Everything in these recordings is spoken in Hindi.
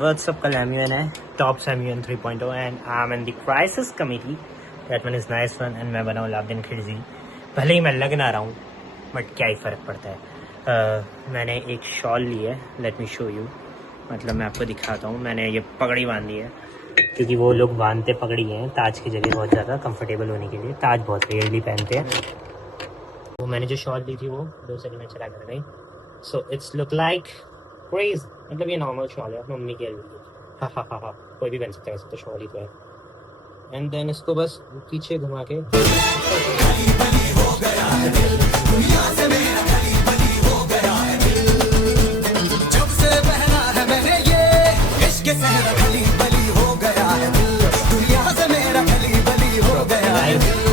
what's up? कल MUN है, tops MUN 3.0 and I'm in the crisis committee. That one is nice one and मैं बना हूँ अलाउद्दीन खिलजी. भले ही मैं लग ना रहा हूँ बट क्या ही फ़र्क पड़ता है. मैंने एक शॉल ली है, लेट मी शो यू. मतलब मैं आपको दिखाता हूँ. मैंने ये पगड़ी बांधी है क्योंकि वो लोग बांधते पगड़ी हैं ताज की जगह बहुत ज़्यादा कंफर्टेबल होने के लिए. ताज बहुत रेयरली पहनते हैं. वो मैंने जो शॉल ली थी वो 2 सेकंड में चला कर गई. So it's look like craze. मतलब ये नॉर्मल शॉल है, मम्मी के लिए. हा कोई भी पहन सकता है वैसे तो, शॉल ही तो है. एंड देन इसको बस पीछे घुमा के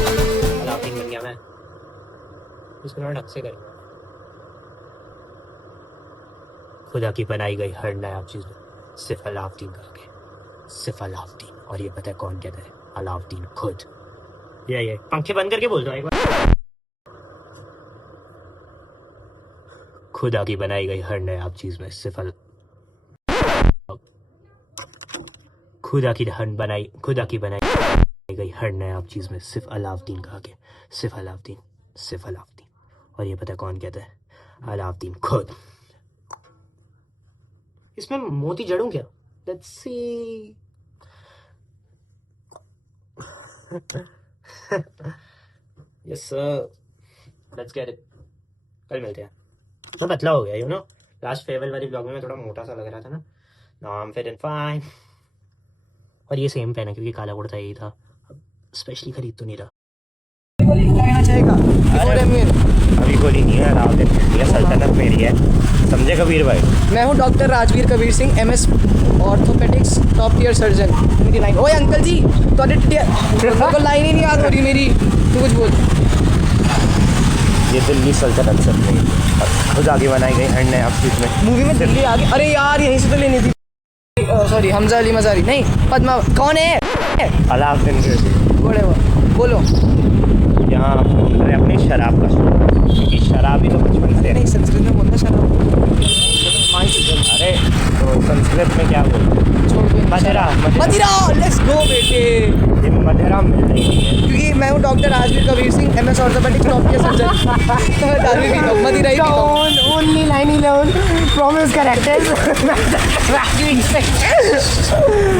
अलाउद्दीन बन गया मैं. इसको ना ढक से करूँगा. खुदा की बनाई गई हर नायाब चीज सिर्फ अलाउद्दीन करके, सिर्फ अलाउद्दीन. और ये पता है कौन कहता है? अलाउद्दीन खुद. ये पंखे बंद करके बोल दो एक बार. खुदा की बनाई गई हर नायाब चीज में सिर्फ खुदा की बनाई गई हर नायाब चीज में सिर्फ अलाउद्दीन कहा के, सिर्फ अलाउद्दीन, सिर्फ अलाउद्दीन. और ये पता है कौन कहता है? अलाउद्दीन खुद. इसमें मोती जड़ूं क्या? Let's see. Yes sir. Let's get it. कल मिलते हैं. मैं पतला हो गया, यू नो. लास्ट फेयरवेल वाली ब्लॉग में मैं थोड़ा मोटा सा लग रहा था ना. Now I'm fit and fine. और ये सेम पहना क्योंकि काला कुर्ता यही था. स्पेशली खरीद तो नहीं रहा. अभी गोली नहीं है. रावत सल्तनत मेरी है, समझे कबीर भाई. मैं हूँ doctor Rajveer Kabir Singh, MS orthopaedics, top tier surgeon. मेरी लाइन. ओए अंकल जी, तो लाइन ही नहीं याद हो रही मेरी. तू कुछ बोल. ये दिल्ली सल्तनत सब में खुद आगे बनाई गई हर नए चीज में. मूवी में दिल्ली आगे. अरे यार यहीं से तो लेनी थी. सॉरी, हमजा अली मजारी नहीं, पद्मा. कौन है? अलाउद्दीन बोले बोलो. यहाँ अपनी शराब का शौक, क्योंकि शराब ही तो बचपन से. नहीं, संस्कृत में बोलना शराब. अरे तो संस्कृत में क्या बोलते? मदिरा. लेट्स गो बेटे. ये मदिरा मिल रही है क्योंकि मैं हूँ doctor Rajveer Kabir Singh, MS orthopaedics, top tier surgeon. तो मैं दारू भी पीता हूँ, मदिरा ही पीता हूँ. Only 9/11 promise characters.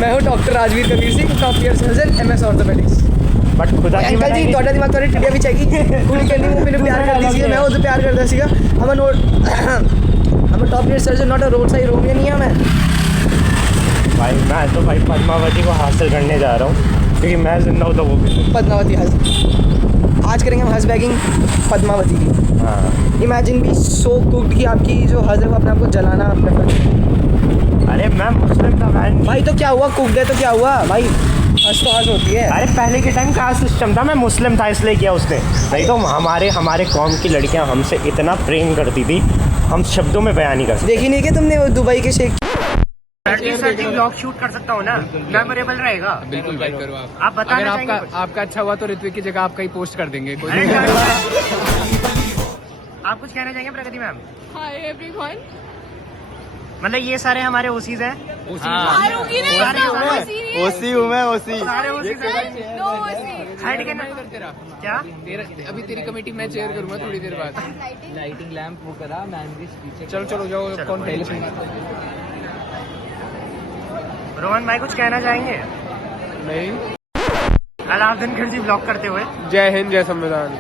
मैं हूँ doctor Rajveer Kabir Singh, top tier surgeon, MS orthopaedics. But खुदा की अंकल जी थोड़ा दिमाग थोड़ी टिटिया भी चाहिए. कुड़ी कहनी वो मेरे प्यार कर दीजिए. मैं उसे प्यार करता सीगा. हम top tier surgeon, not a road side Romeo नहीं है मैं. मैं तो भाई पद्मावती को हासिल करने जा रहा हूँ क्योंकि मैं जिंदा हूँ तो वो भी. पद्मावती आज करेंगे हम हज बैगिंग पद्मावती की. हाँ. इमेजिन भी सो कुक्ड कि आपकी जो हज है वो अपने आप को जलाना प्रेफर. अरे मैं मुस्लिम था भाई. तो क्या हुआ? कुक्ड है तो क्या हुआ भाई? हज तो हज होती है. अरे पहले के टाइम कास्ट सिस्टम था. मैं मुस्लिम था इसलिए किया उसने. नहीं तो हमारे कौम की लड़कियां हमसे इतना प्रेम करती थी, हम शब्दों में बयान नहीं कर सकते. देखी नहीं कि तुमने वो दुबई के शेख ब्लॉग शूट कर सकता हूँ ना? मेमोरेबल रहेगा. बिल्कुल भाई, करो आप बताना. अगर आपका अच्छा हुआ तो ऋत्विक की जगह आपका ही पोस्ट कर देंगे. आप कुछ कहना चाहेंगे प्रगति मैम? Hi everyone. मतलब ये सारे हमारे ओसीज हैं. ओसी हूँ मैं. ओसी सारे ओसीज हैं. हाइड के ना क्या? अभी तेरी कमेटी मैं चेयर करूंगा थोड़ी देर बाद. लाइटिंग लैंप वो करा मैन. चलो जाओ. कौन पहले? रोहन भाई कुछ कहना चाहेंगे? नहीं. अलाउद्दीन खिलजी ब्लॉग करते हुए. जय हिंद, जय संविधान.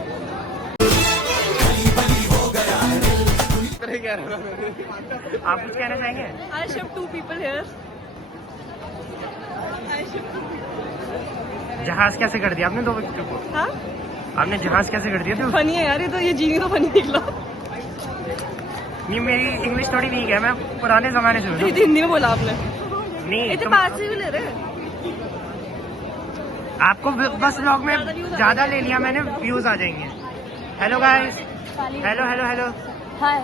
आप कुछ कहना चाहेंगे? I ship 2 people here. जहाज कैसे कर दिया आपने 2 व्यक्तियों को? हाँ? आपने जहाज कैसे कर दिया? फनी है यार ये तो. ये जीनी तो फनी निकला. नहीं मेरी इंग्लिश थोड़ी वीक है. मैं पुराने जमाने से हूँ. हिंदी में बोला आपने. नहीं इतने पास से भी ले रहे. आपको बस व्लॉग में ज्यादा ले लिया मैंने, व्यूज आ जाएंगे. Hello guys. हेलो. हाय.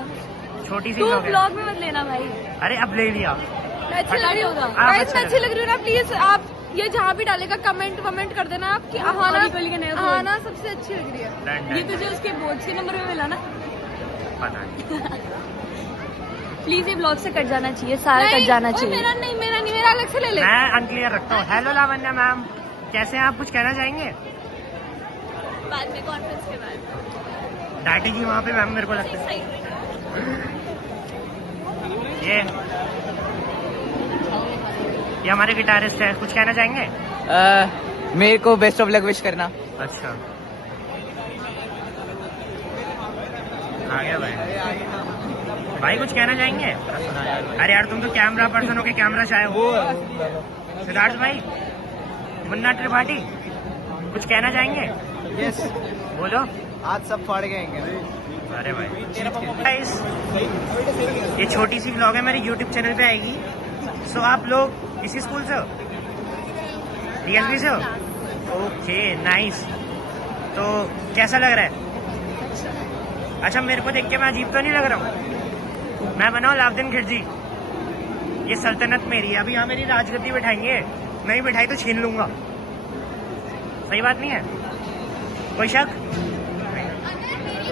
छोटी सी तू व्लॉग ब्लॉग में मत लेना भाई. अरे अब ले लिया. अच्छा लग रही होगा. आप गाइस मैं अच्छी लग रही हूँ ना? प्लीज आप ये जहाँ भी डालेगा कमेंट कर देना आप कि आहाना सबसे अच्छी लग रही है. ये तुझे उसके बोर्ड के नंबर में मिला ना? पता नहीं. प्लीज ये ब्लॉग से कट जाना चाहिए, सारा कट जाना चाहिए. मेरा नहीं अलग से ले ले। मैं अनक्लियर रखता हूँ। हेलो लावण्या मैम, कैसे हैं आप? कुछ कहना चाहेंगे? बाद में कॉन्फ्रेंस के बाद डांटेगी वहाँ पे मैम मेरे को लगता है। ये हमारे गिटारिस्ट है, कुछ कहना चाहेंगे? मेरे को बेस्ट ऑफ लक विश करना। अच्छा, आ गया भाई। भाई कुछ कहना चाहेंगे? अरे यार तुम तो कैमरा पर्सन हो के कैमरा शाये हो। सिद्धार्थ भाई, मुन्ना त्रिपाठी, कुछ कहना चाहेंगे? यस, बोलो। आज सब फाड़ गएंगे। अरे भाई गाइस, ये छोटी सी व्लॉग है, मेरे यूट्यूब चैनल पे आएगी। सो आप लोग इसी स्कूल से हो? डीएलपी से हो? Okay nice. तो कैसा लग रहा है? अच्छा, मेरे को देख के मैं अजीब तो नहीं लग रहा हूँ? मैं बनाऊँ अलाउद्दीन खिलजी, ये सल्तनत मेरी है। अभी यहाँ मेरी राजगद्दी बैठाएंगे, नहीं बैठाई तो छीन लूंगा। सही बात नहीं है? कोई शक?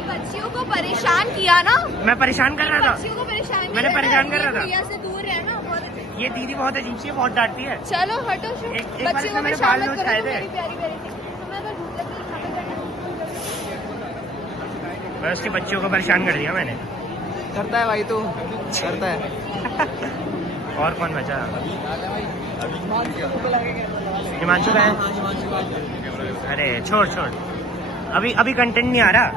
बच्चियों को परेशान किया ना। मैं परेशान कर रहा था? बच्चियों को परेशान मैंने परेशान कर रहा था। भैया से दूर रहना बहुत। ये दीदी बहुत अजीब सी है, बहुत डांटती है। चलो हटो। एक बार बच्चियों इसने को मेरे परेशान बाल मत नोच खाए करो, थे। मेरी प्यारी प्यारी सी। तुम्हें तो भूख लगी, खाना मैं उसकी बच्चियों को परेशान कर दिया मैंने। करता है भाई, तू करता है। और कौन बचा? हिमांशु का है? अरे छोड़, अभी कंटेंट नहीं आ रहा।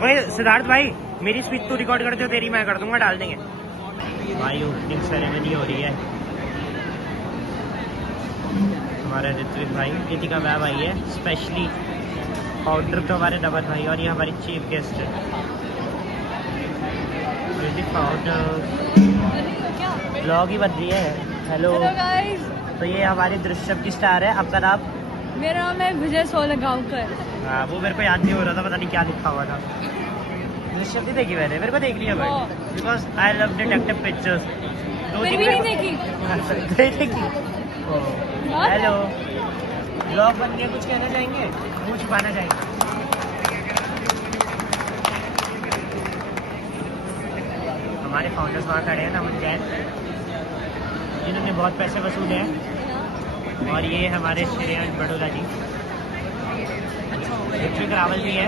वही सिद्धार्थ भाई, मेरी स्पीच तू रिकॉर्ड कर दो, तेरी मैं कर दूंगा, डाल देंगे। भाई ओपनिंग सेरेमनी हो रही है। हमारे ऋत्विक भाई, रितिका मैम आई है स्पेशली। पाउडर तो हमारे नमन भाई, और ये हमारी चीफ गेस्ट है पाउडर। ब्लॉग ही बन रही है। हेलो गाइस, तो ये हमारी दृश्यम की स्टार है। आपका नाम? मेरा नाम है विजय सोलगांवकर। हाँ, वो मेरे को याद नहीं हो रहा था, पता नहीं क्या लिखा हुआ था। दृश्यम नहीं देखी मैंने, मेरे को देखनी है भाई, because I love detective pictures. फिर भी नहीं देखी? हेलो, ब्लॉग बन रही है, कुछ कहना चाहेंगे? मुँह छुपाना चाहेंगे? हमारे फाउंडर्स वहाँ खड़े हैं, नमन जैन, जिन्होंने बहुत पैसे वसूले हैं। और ये हमारे श्रेयांश बड़ोला जी, ऋत्विक रावल भी है।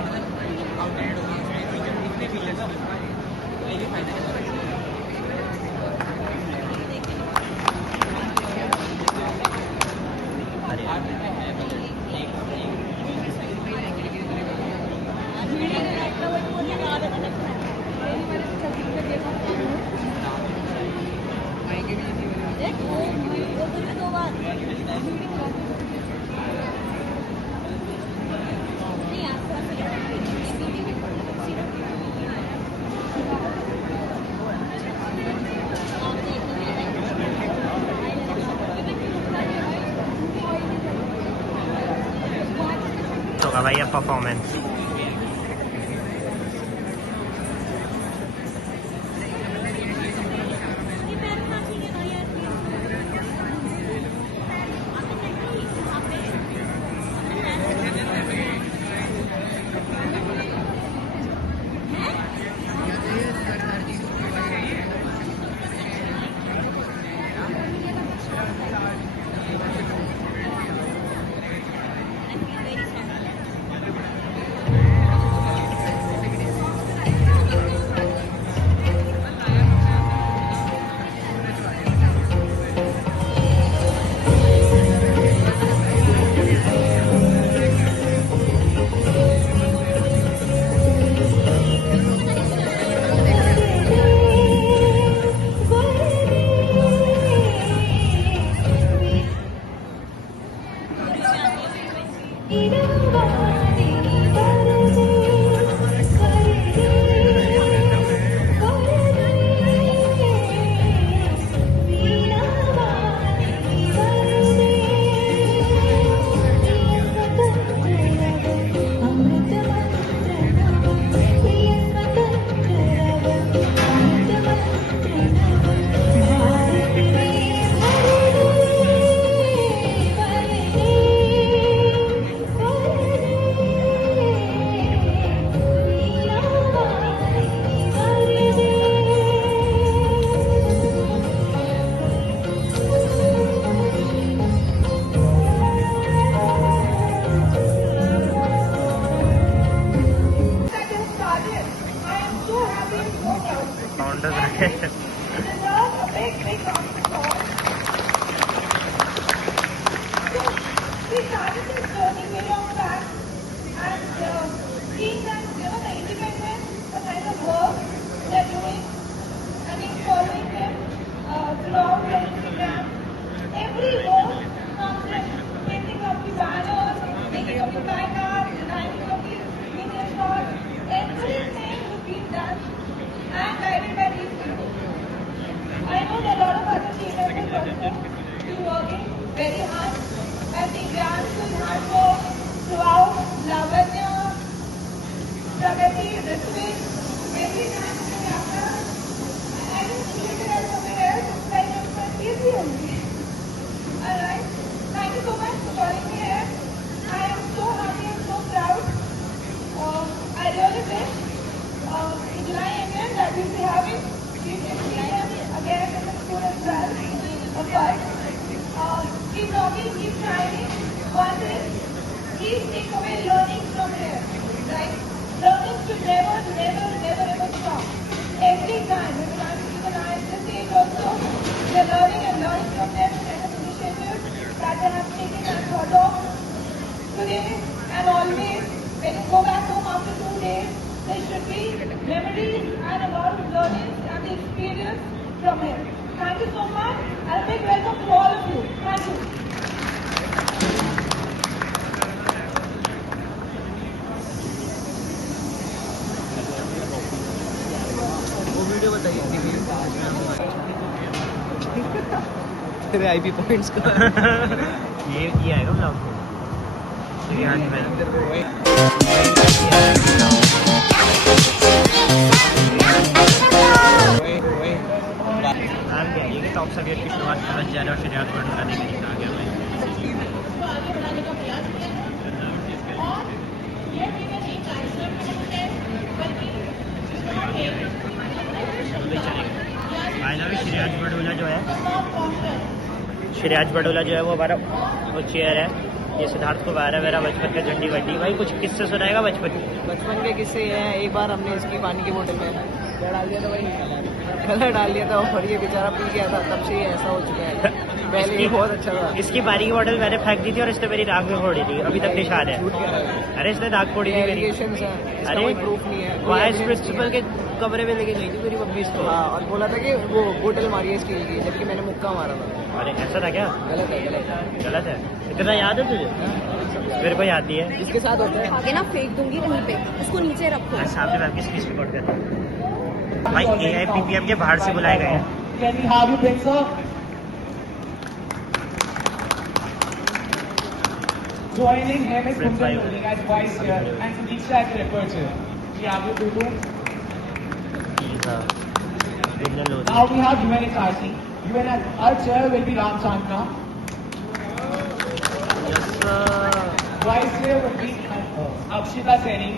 होगा भाई अब performance. But keep talking, keep trying. One thing, please take away learning from here. Right? Learning should never, never, never ever stop. Every time, when I'm even I at this age also, they're learning and learning from them kind of initiatives that they have taken and thought of. Today and always, when you go back home after 2 days, there should be memories and a lot of learnings and the experience from here. Thank you so much and a big welcome to all of you. Thank you. तेरे आईपी पॉइंट्स का ये आएगा ब्लॉग में श्रीहान में ये कि टॉप सवेयर की शुरुआत करना जा रहा है और श्रीहान पर ढुलाने के लिए आ गया मैं श्रेयाज बडोला जो है वो हमारा वो चेयर है। ये सिद्धार्थ को वायरा मेरा बचपन का झंडी वड्डी। भाई कुछ किस्से सुनाएगा बचपन के किस्से हैं। एक बार हमने इसकी पानी की बोतल में क्या डाल दिया था भाई, कलर डाल दिया था और ये बेचारा पी गया था। तब से ही ऐसा हो चुका है। पहले ही बहुत अच्छा था। इसकी पानी की बोतल मैंने फेंक दी थी और इसने मेरी नाक में फोड़ी थी। अभी तक निशान है। अरे इसने नाक फोड़ी थी मेरी। अरे प्रूफ नहीं है। वाइस प्रिंसिपल के कमरे में लेके गई थी मेरी मम्मी इसको। हाँ, और बोला था कि वो बोतल मारी है स्टील की, जबकि मैंने मुक्का मारा था। अरे ऐसा था क्या? गलत है। इतना याद है तुझे? मेरे को याद नहीं है। इसके साथ होता है। आगे ना फेंक दूंगी कहीं पे, उसको नीचे रखो। सामने मैम की स्पीच रिकॉर्ड कर। भाई AIPPM के बाहर से बुलाए गए हैं। Can we have you, Prince, sir? Joining him is Prince Kundan Vayu. Holding as vice chair and Sudeeksha as reporter. We have you, Tutu. Now we have UNHRC. Our chair will be Ram Chandna. Yes, sir. Vice chair will be Akshita Seni.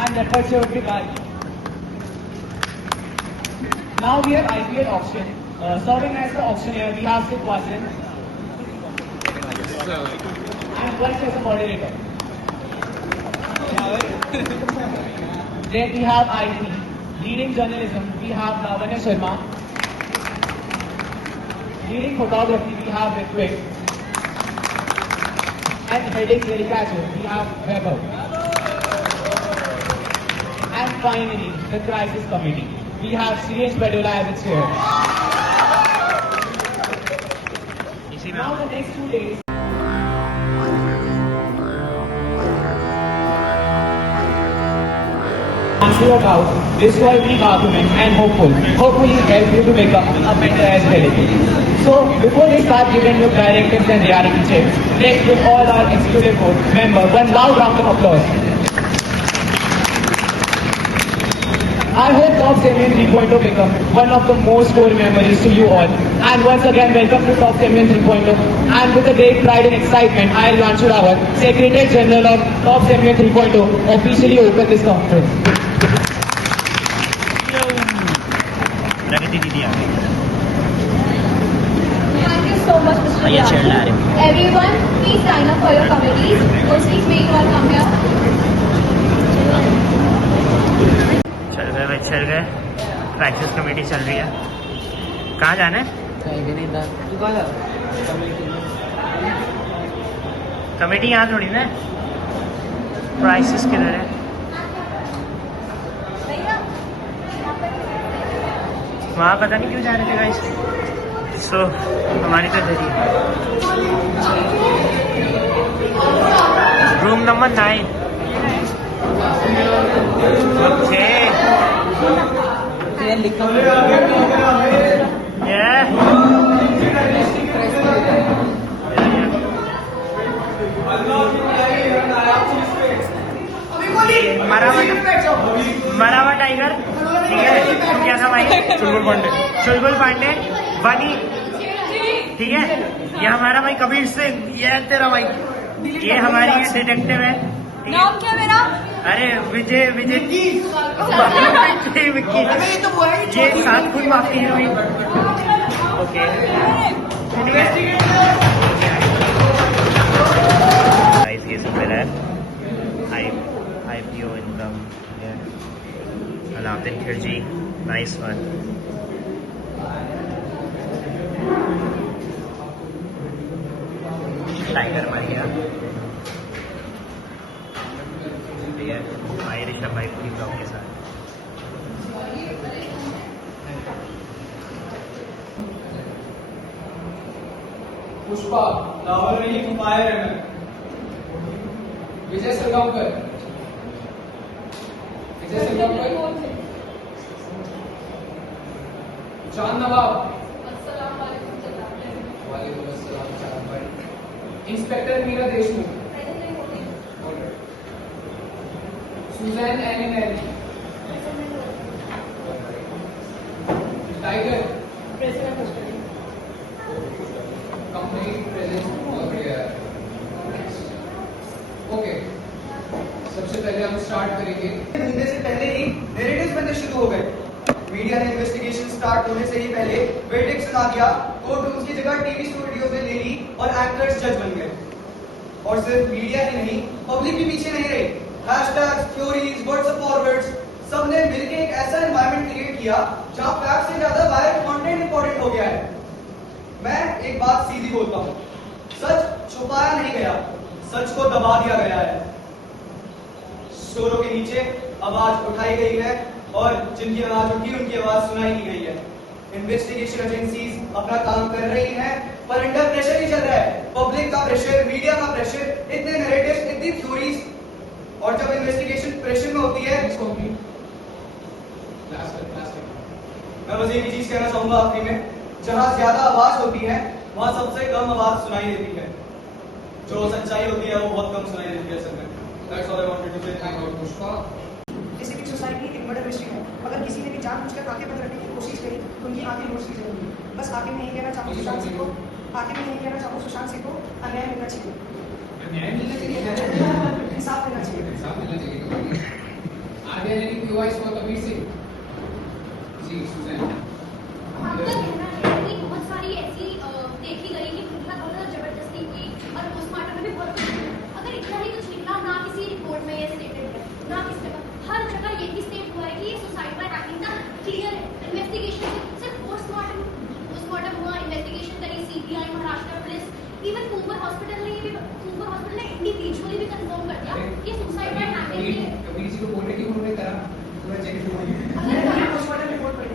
And reporter will be Gari. Now we have IPL auction. Serving as the auctioneer, we have Sid Wasan. And Varsh as a moderator. Then we have IT. Leading journalism, we have Lavanya Sharma. Leading photography, we have Ritwik. And heading caricature, we have Weber. And finally, the crisis committee. We have Suresh Badola as its chair. Now the next 2 days. Answer your doubts, destroy weak arguments and hopefully help you to become a better as delegate. So before they start giving you directives and reality checks, let's give all our executive board members one loud round of applause. I hope Top Semien 3.0 become one of the most core memories to you all. And once again, welcome to Top Semien 3.0. And with a great pride and excitement, I, Yanshu Rawat, Secretary General of Top Semien 3.0, officially open this conference. प्रगति दीदी आ गई। Thank you so much, Mr. ये चेयर ला रहे हैं। Everyone, please sign up for your committees. Firstly, may you all come here. चल गए। क्राइसिस कमेटी चल रही है। कहाँ जाना है? तू कहाँ जा? कमेटी यहाँ थोड़ी ना। क्राइसिस किधर है? वहाँ पता नहीं क्यों जा रहे थे गाइस। सो हमारी तो इधर ही है। Room number 9। ओके। मरावा टाइगर, ठीक है। क्या था भाई? चुलबुल पांडे बनी, ठीक है। ये हमारा भाई कबीर सिंह, ये है तेरा भाई। ये हमारी डिटेक्टिव है। नाम क्या मेरा? अरे विजय विक्की। ये 7 फुट माफी हुई। Okay. Guys, ये सब मेरा है. IPO income. Yeah. Alauddin Khilji, nice one. Tiger Maria. Yeah. Irish भाई पूरी ब्लॉग के साथ. पुष्पा लाहौर में ही फायर है. विजय सरगांवकर. जान नवाब. वालेकुम अस्सलाम चांद भाई. Inspector Meera Deshmukh. Suzanne and tiger. Company present बहुत बढ़िया है. ओके, सबसे पहले हम स्टार्ट करेंगे. धंधे से पहले ही नैरेटिव्स बनने शुरू हो गए. मीडिया ने इन्वेस्टिगेशन स्टार्ट होने से ही पहले वर्डिक्ट सुना दिया. कोर्ट रूम्स की जगह टीवी स्टूडियो में ले ली और एक्टर्स जज बन गए. और सिर्फ मीडिया ही नहीं, पब्लिक भी पीछे नहीं रही. हैशटैग्स, थ्योरीज, व्हाट्सएप फॉरवर्ड्स, सबने मिलकर एक ऐसा एनवायरनमेंट क्रिएट किया जहां फैक्ट से ज्यादा वायरल कंटेंट इंपॉर्टेंट हो गया है. मैं एक बात सीधी बोलता हूं, सच छुपाया नहीं गया, सच को दबा दिया गया है. शोरों के नीचे आवाज उठाई गई है और जिनकी आवाज उठी उनकी आवाज सुनाई नहीं गई है. इन्वेस्टिगेशन एजेंसीज अपना काम कर रही हैं, पर अंडर प्रेशर ही चल रहा है. पब्लिक का प्रेशर, मीडिया का प्रेशर, इतने नैरेटिव्स, इतनी थ्योरीज. और जब इन्वेस्टिगेशन प्रेशर में होती है, मैं बस एक ही चीज कहना चाहूंगा आखिरी में, जहां ज्यादा आवाज होती है वहां सबसे कम आवाज सुनाई देती है. जो सच्चाई होती है वो बहुत कम सुनाई देती है. असल में That's all I wanted to say. Thank you, Pushpa. जैसे कि सोसाइटी एक मर्डर मिस्ट्री है. अगर किसी ने भी जानबूझकर आंखें बंद रखने की कोशिश करी तो उनकी आंखें नोट की जरूरी. बस आगे में यही कहना चाहूँ सुशांत सिंह को, सुशांत सिंह को अन्याय मिलना चाहिए. इंसाफ मिलना चाहिए. आगे यानी कि voice for Kabir Singh ji. Suzanne. बहुत सारी ऐसी देखी गई कि घटना बहुत ज्यादा जबरदस्ती हुई और पोस्टमार्टम में भी बहुत कुछ. अगर इतना ही कुछ निकला, ना किसी रिपोर्ट में ये स्टेटेड है, ना किसी जगह, हर जगह ये भी स्टेट हुआ है कि ये सुसाइड बाय हैकिंग का क्लियर है. इन्वेस्टिगेशन सिर्फ पोस्टमार्टम हुआ, इन्वेस्टिगेशन करी CBI, Maharashtra police, even comber hospital ने इंडिविजुअली भी कंफर्म कर दिया कि सुसाइड बाय हैकिंग है. कबीर जी को बोलने की उन्होंने करा पूरा चेक किया. पोस्टमार्टम रिपोर्ट पड़ी.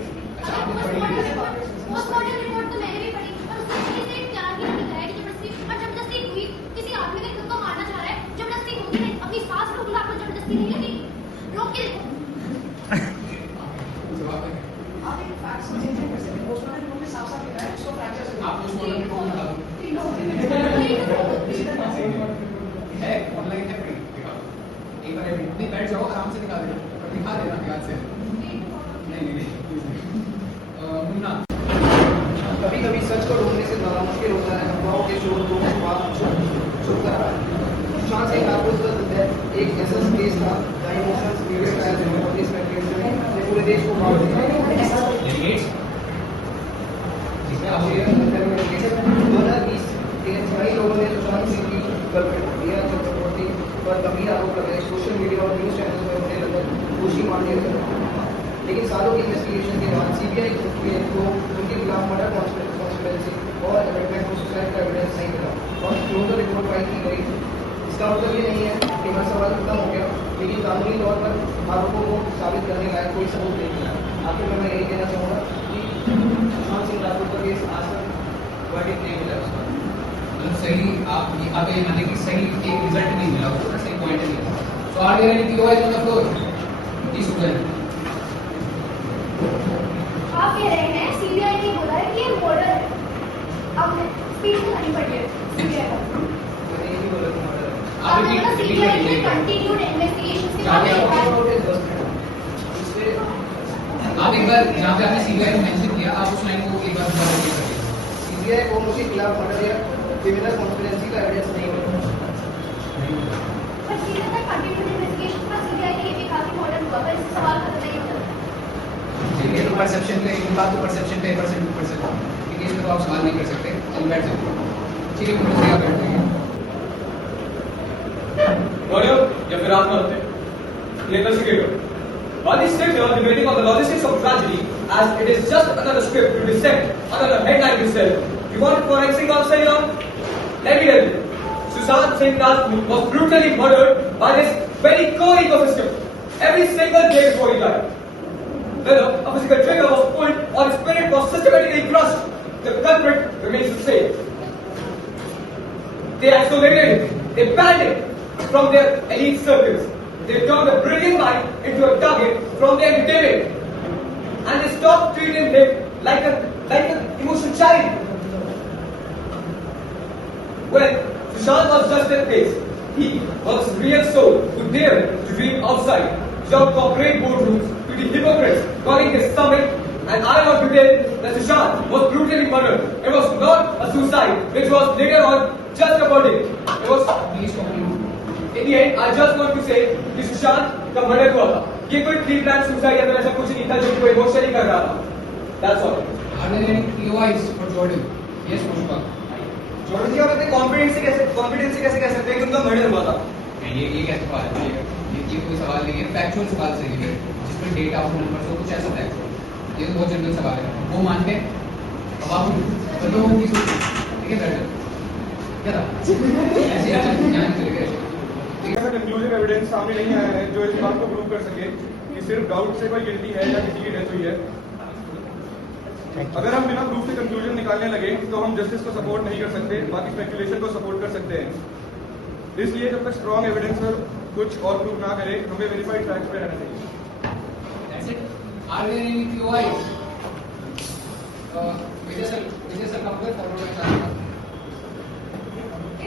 पोस्टमार्टम रिपोर्ट तो मैंने भी पढ़ी और उसमें से क्या दिया गया है कि जबरदस्ती हुई. किसी आदमी ने खुद को मारना चाह रहा है, जबरदस्ती होगी नहीं. अपनी सांस रोक लो, आपको जबरदस्ती नहीं लगेगी. रोक के देखो. आप एक फैक्ट चेंज कर सकते हैं. पोस्टमार्टम रिपोर्ट में साफ-साफ लिखा है उसको फ्रैक्चर से. आप पोस्टमार्टम रिपोर्ट निकाल दो. है ऑनलाइन है फ्री. एक बार नहीं बैठ जाओ, आराम से निकाल देना और दिखा देना ध्यान से. नहीं मुन्ना. कभी कभी सच को ढूंढने से ज्यादा मुश्किल होता है अफवाहों के शोर को छुप कर. सुशांत सिंह राजपूत का है एक ऐसा केस था जहां इमोशंस वीडियो ट्रायल में पुलिस मेडिकेशन ने पूरे देश को मार दिया. 2020 के कई लोगों ने सुशांत सिंह की गर्लफ्रेंड प्रिया चक्रवर्ती पर गंभीर आरोप लगाए. सोशल मीडिया और न्यूज चैनल पर उन्हें लगभग दोषी मान लिया गया. लेकिन सालों की इन्वेस्टिगेशन के बाद CBI को उनके खिलाफ मर्डर कॉन्स्पिरेसी और अमेंडमेंट को सुसाइड का एविडेंस नहीं मिला और क्लोजर रिपोर्ट फाइल की गई. इसका मतलब ये नहीं है कि हर सवाल खत्म हो गया, लेकिन कानूनी तौर पर आरोपों को साबित करने लायक कोई सबूत नहीं मिला. आखिर में मैं यही कहना चाहूँगा कि सुशांत सिंह राजपूत का केस आज तक वर्डिक्ट नहीं मिला. मतलब सही आप ये माने कि सही एक रिजल्ट नहीं मिला, उसका सही पॉइंट नहीं. तो आगे यानी कि वॉइस ऑन द फ्लोर. जी सुजैन. आप कह रहे हैं CBI ने बोला है कि ये मर्डर है. अब स्पीच नहीं पड़ी है CBI का. मैंने ये भी बोला कि मर्डर है. आप रिपीट CBI ने कंटिन्यूड इन्वेस्टिगेशन से आप एक बार जहाँ पे आपने CBI को मेंशन किया, आप उस लाइन को एक बार दोबारा रिपीट करिए. CBI को उनके खिलाफ मर्डर या क्रिमिनल कॉन्स्पिरेसी का एविडेंस नहीं मिला. पर सीधे तक कंटिन्यूड इन्वेस्टिगेशन पर CBI ने ये भी कहा कि मर्डर हुआ, पर इसका सवाल खत्म नहीं होता. ये तो परसेप्शन पे, इनका तो परसेप्शन पे 1% 2%. केस में तो आप सवाल नहीं कर सकते, चल बैठ सकते हो। ठीक है, पुलिस से आप बैठ जाइए। या फिर आत्महत्या, ये investigator. While these scripts are debating on the logistics of tragedy, as it is just another script to dissect another headline itself. You want forensic answer here? Let me tell you. Sushant Singh Rajput was brutally murdered by this very core ecosystem. Every single day before he died. Whether a physical trigger was pulled or his spirit was systematically crushed, the culprit remains the same. They isolated him. They banned him from their elite circles. They turned a brilliant mind into a target from their entertainment. And they stopped treating him like an emotional child. Well, Sushant was just that face. He was a real soul who dared to dream outside, without corporate boardrooms, to the hypocrites calling his stomach. And I want to tell that Sushant was brutally murdered. It was not a suicide, which was later on just a verdict. It was. Please conclude. In the end, I just want to say कि सुशांत का मर्डर हुआ था. ये कोई प्री प्लान सुसाइड या फिर ऐसा कुछ नहीं था जो कोई इमोशनली कर रहा था. That's all. Are there any POIs for Jordan? Yes, Pushpa. Jordan का मतलब कॉन्फिडेंस से कैसे कह सकते हैं कि उनका मर्डर हुआ था? ये कैसे सवाल है? ये कोई सवाल नहीं है, फैक्चुअल सवाल सही है, जिसमें डेटा और नंबर हो कुछ ऐसा फैक्चुअल. ये तो बहुत जनरल सवाल है, वो मानते हैं. अब आप लोगों की सोच, ठीक है बेटर. क्या था? ऐसे ध्यान चले गए. ऐसा कंक्लूसिव एविडेंस सामने नहीं आया है जो इस बात को प्रूव कर सके कि सिर्फ डाउट से कोई गिल्टी है या किसी की डेथ हुई है. अगर हम बिना प्रूफ से कंक्लूजन निकालने लगे तो हम जस्टिस को सपोर्ट नहीं कर सकते, बाकी स्पेकुलेशन को सपोर्ट कर सकते हैं. इसलिए जब तक स्ट्रॉन्ग एविडेंस पर कुछ और प्रूव ना करे, हमें वेरीफाइड फैक्ट्स पे रहना चाहिए. Are there any POIs? Vijay sir का फॉरवर्ड करना चाहूँगा.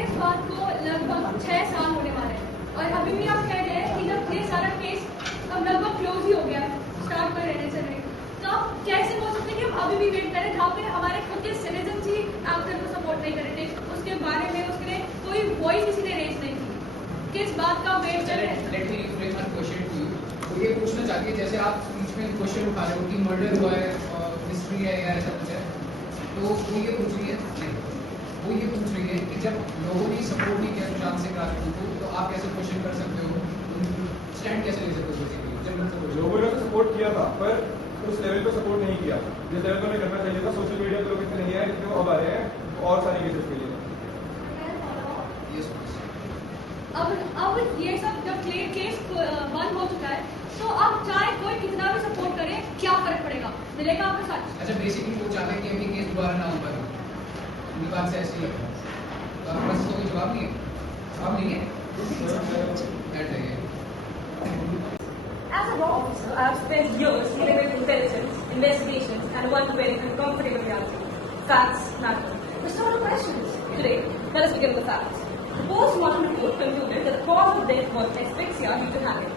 इस बात को लगभग 6 साल होने वाले हैं और अभी भी आप कह रहे हैं कि जब ये सारा केस अब लगभग क्लोज ही हो गया है, स्टार्ट पर रहने चल रहे, तो आप कैसे बोल सकते हैं कि हम अभी भी वेट करें जहाँ पे हमारे खुद के सिटीजन ही एंकर को सपोर्ट नहीं कर रहे थे, उसके बारे में उसके कोई वॉइस किसी ने रेज नहीं की, किस बात का वेट कर रहे हैं? Let me refresh my question to you. तो ये पूछना चाहती है, जैसे आप बीच में क्वेश्चन उठा रहे हो कि मर्डर हुआ है, हिस्ट्री है या ऐसा कुछ है, तो वो ये पूछ रही है, वो ये पूछ रही है कि जब लोगों ने सपोर्ट नहीं किया सुशांत सिंह राजपूत को, तो आप कैसे क्वेश्चन कर सकते हो, स्टैंड कैसे ले सकते हो? लोगों ने तो सपोर्ट किया था, पर उस लेवल पे सपोर्ट नहीं किया जिस लेवल पे हमें करना चाहिए था. सोशल मीडिया पे लोग इतने नहीं है जितने वो अब आ रहे हैं और सारी केसेस के लिए. अब ये सब जब केस बंद हो चुका है, तो अब चाहे कोई कितना भी सपोर्ट करे, क्या फर्क पड़ेगा? मिलेगा आपको सच? अच्छा, बेसिकली वो चाहते हैं कि अभी केस दोबारा ना हो पाए. उनकी बात से ऐसी लगता है. तो आपके पास कोई जवाब नहीं है? जवाब नहीं है? बैठ जाइए. As a law officer, I have spent years dealing with intelligence, investigations, and want to very uncomfortable reality. Facts matter. The sort of questions. Today, let us begin with the facts. The post-mortem report concluded that the cause of death was asphyxia due to hanging.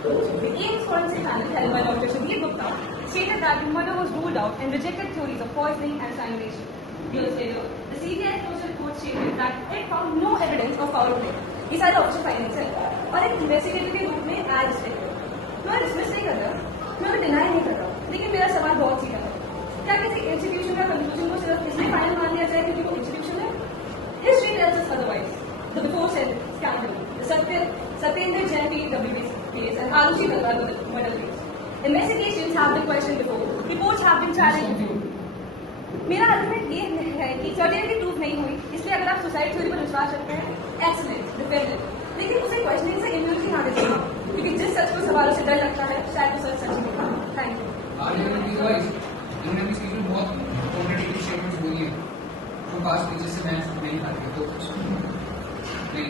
The AIMS forensic panel held by Dr. Shabir Gupta stated that the murder was ruled out and rejected theories of poisoning and strangulation. Years later, the CBI closure report stated that it found no evidence of foul play. ये सारे ऑप्शन फाइंडिंग्स है और एक इन्वेस्टिगेटर के रूप में एज रिस्ट्रिक्टेड. मैं डिसमिस नहीं कर रहा, मैं डिनाई नहीं कर रहा, लेकिन मेरा सवाल बहुत सीधा है. क्या किसी इंस्टीट्यूशन का कंक्लूजन को सिर्फ इसलिए फाइनल मान लिया जाए क्योंकि वो इंस्टीट्यूशन है? History tells us otherwise. The before scandal, the Satyendra Jain PWD case and Arushi Talwar murder case. Investigations have been questioned before. Reports have been challenged. मेरा आर्गुमेंट ये है कि सर्टेनिटी प्रूफ नहीं हुई, इसलिए अगर आप सुसाइड थ्योरी पर विश्वास रखते हैं, एक्सीलेंट, डिफेंड इट, लेकिन उसे क्वेश्चनिंग से इम्यूनिटी ना देते, क्योंकि जिस सच को सवालों से डर लगता है, शायद वो सच नहीं होगा. Thank you. इन्होंने भी इसकी बहुत कॉम्पिटेटिव स्टेटमेंट्स बोली है जो पास पेजेस से मैं नहीं खाती तो नहीं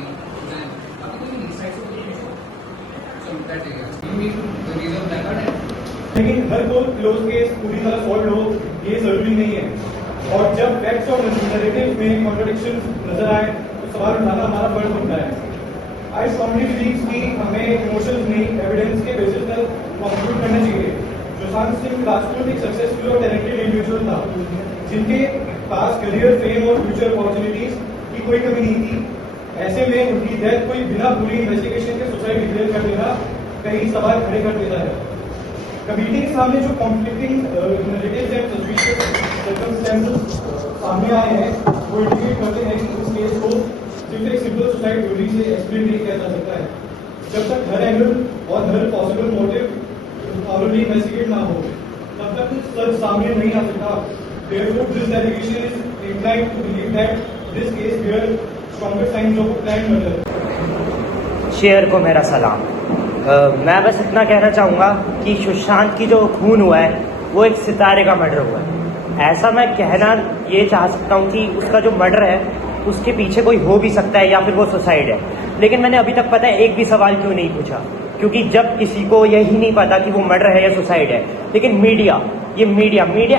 अभी कोई नहीं साइड से चलो बैठ जाइए. लेकिन हर कोई क्लोज केस पूरी तरह सॉल्व हो ये जरूरी नहीं है. और जब फैक्ट्स और नैरेटिव में कॉन्ट्रडिक्शन नजर आए तो सवाल उठाना हमारा फर्ज बनता है. आई स्ट्रांगली बिलीव कि हमें इमोशंस नहीं एविडेंस के बेसिस पर कंक्लूड करना चाहिए. सुशांत सिंह राजपूत एक सक्सेसफुल और टैलेंटेड इंडिविजुअल था जिनके पास करियर, फेम और फ्यूचर अपॉर्चुनिटीज की कोई कमी नहीं थी. ऐसे में उनकी डेथ कोई बिना पूरी इन्वेस्टिगेशन के सुसाइड डिक्लेयर कर देना कई सवाल खड़े कर देता है. कमेटी के सामने जो कॉन्फ्लिक्टिंग नैरेटिव्स हैं, सर्कमस्टेंसेस सामने आए हैं वो इंडिकेट करते हैं कि उस केस को सिर्फ एक सिंपल सुसाइड थ्योरी से एक्सप्लेन नहीं किया जा सकता है। जब तक हर एंगल और हर पॉसिबल मोटिव थॉरोली इन्वेस्टिगेट ना हो तब तक सच सामने नहीं आ सकता। Therefore, this allegation is inclined to believe that this case bears stronger signs of a planned murder. Share को मेरा सलाम। मैं बस इतना कहना चाहूँगा कि सुशांत की जो खून हुआ है वो एक सितारे का मर्डर हुआ है। ऐसा मैं कहना ये चाह सकता हूँ कि उसका जो मर्डर है उसके पीछे कोई हो भी सकता है या फिर वो सुसाइड है, लेकिन मैंने अभी तक पता है एक भी सवाल क्यों नहीं पूछा, क्योंकि जब किसी को यही नहीं पता कि वो मर्डर है या सुसाइड है, लेकिन मीडिया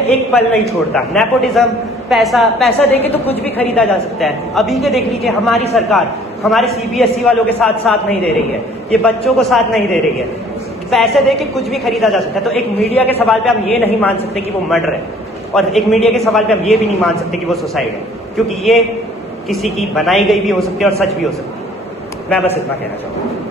एक पल नहीं छोड़ता। नेपोटिज्म, पैसा देके तो कुछ भी खरीदा जा सकता है। अभी के देख लीजिए, हमारी सरकार हमारे CBSE वालों के साथ नहीं दे रही है, ये बच्चों को साथ नहीं दे रही है। पैसे देके कुछ भी खरीदा जा सकता है। तो एक मीडिया के सवाल पे हम ये नहीं मान सकते कि वो मर्डर है, और एक मीडिया के सवाल पे हम ये भी नहीं मान सकते कि वो सुसाइड है, क्योंकि ये किसी की बनाई गई भी हो सकती है और सच भी हो सकती है। मैं बस इतना कहना चाहूँगा।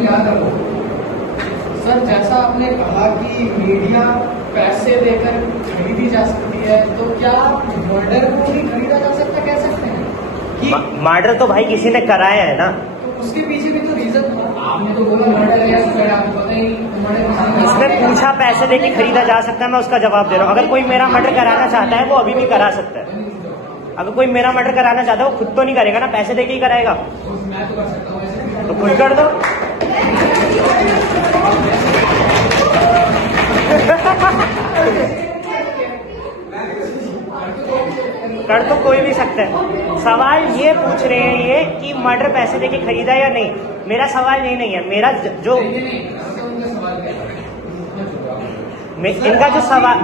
याद रखो सर, जैसा आपने कहा कि मीडिया पैसे देकर खरीदी जा सकती है, तो क्या मर्डर को भी खरीदा जा सकता कह सकते हैं कि मर्डर तो भाई किसी ने कराया है ना, तो उसके पीछे भी तो रीजन था। आपने तो बोला मर्डर है, फिर आपको पता ही इसने पूछा पैसे देके खरीदा जा सकता है, मैं उसका जवाब दे रहा हूँ। अगर कोई मेरा मर्डर कराना चाहता है वो अभी भी करा सकता है। अगर कोई मेरा मर्डर कराना चाहता है वो खुद तो नहीं करेगा ना, पैसे देके ही कराएगा। मैं तो कर सकता हूँ, तो खुद कर दो। कर तो कोई भी सकता है। सवाल ये पूछ रहे हैं ये कि मर्डर पैसे देके खरीदा या नहीं। मेरा सवाल ये नहीं है। मेरा जो इनका जो सवाल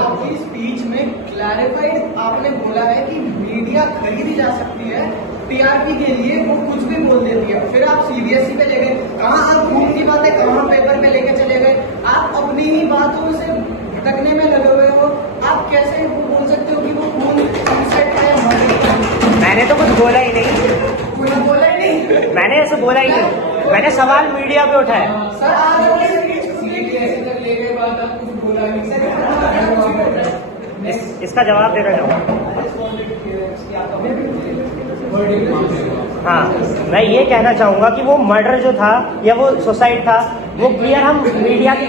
आपकी स्पीच में क्लैरिफाइड आपने बोला है कि मीडिया खरीदी जा सकती है TRP के लिए, वो कुछ भी बोल देती है। फिर आप CBSE पे ले गए, कहाँ आप खून की बातें कहाँ पेपर पे लेके चले गए। आप अपनी ही बातों से भटकने में लगे हुए हो। आप कैसे वो बोल सकते हो कि वो खून सनसेट है? मैंने तो कुछ बोला ही नहीं। कुछ बोला ही नहीं। मैंने ऐसे बोला ही नहीं। मैंने सवाल मीडिया पे उठाया। सर आज इसका जवाब देना चाहूँगा। हाँ, मैं ये कहना चाहूँगा कि वो मर्डर जो था या वो सुसाइड था वो क्लियर हम मीडिया की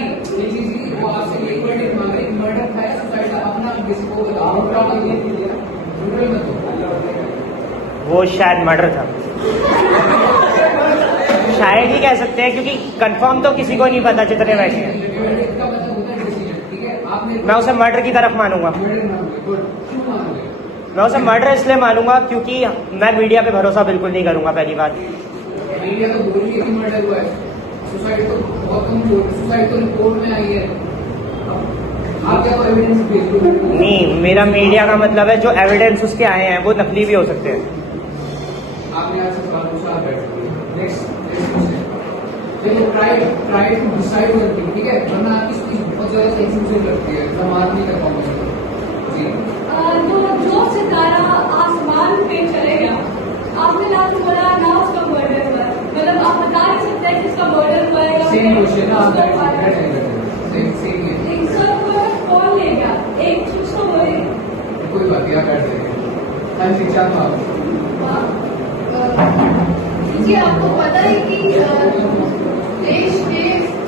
वो शायद मर्डर था, शायद ही कह सकते हैं, क्योंकि कंफर्म तो किसी को नहीं पता जितने बैठे हैं। मैं उसे मर्डर की तरफ मानूंगा। मैं उसे मर्डर इसलिए मानूंगा क्योंकि मैं मीडिया पे भरोसा बिल्कुल नहीं करूंगा। पहली बात, मीडिया तो बोल रही है कि मर्डर हुआ है, सुसाइड तो बहुत कमजोर, सुसाइड तो रिपोर्ट में आई है। आप क्या एविडेंस भेज दो? नहीं, मेरा मीडिया का मतलब है जो एविडेंस उसके आए हैं वो नकली भी हो सकते हैं। आपने आज सवाल पूछा, नेक्स्ट देखो, ट्राई टू डिसाइड करती है, ठीक है, वरना आपकी स्पीच बहुत ज्यादा सेंसिटिव लगती है, समाज नहीं कर पाऊंगा जी। जो सितारा आसमान पे चले गया, आपने ना तो बोला ना उसका मर्डर हुआ है, मतलब आप बता नहीं सकते किसका मर्डर हुआ है। सेम क्वेश्चन सेम कौन ले गया, एक चीज तो बोले। कोई बात क्या कर देंगे, हर शिक्षा तो जी आपको पता है कि देश के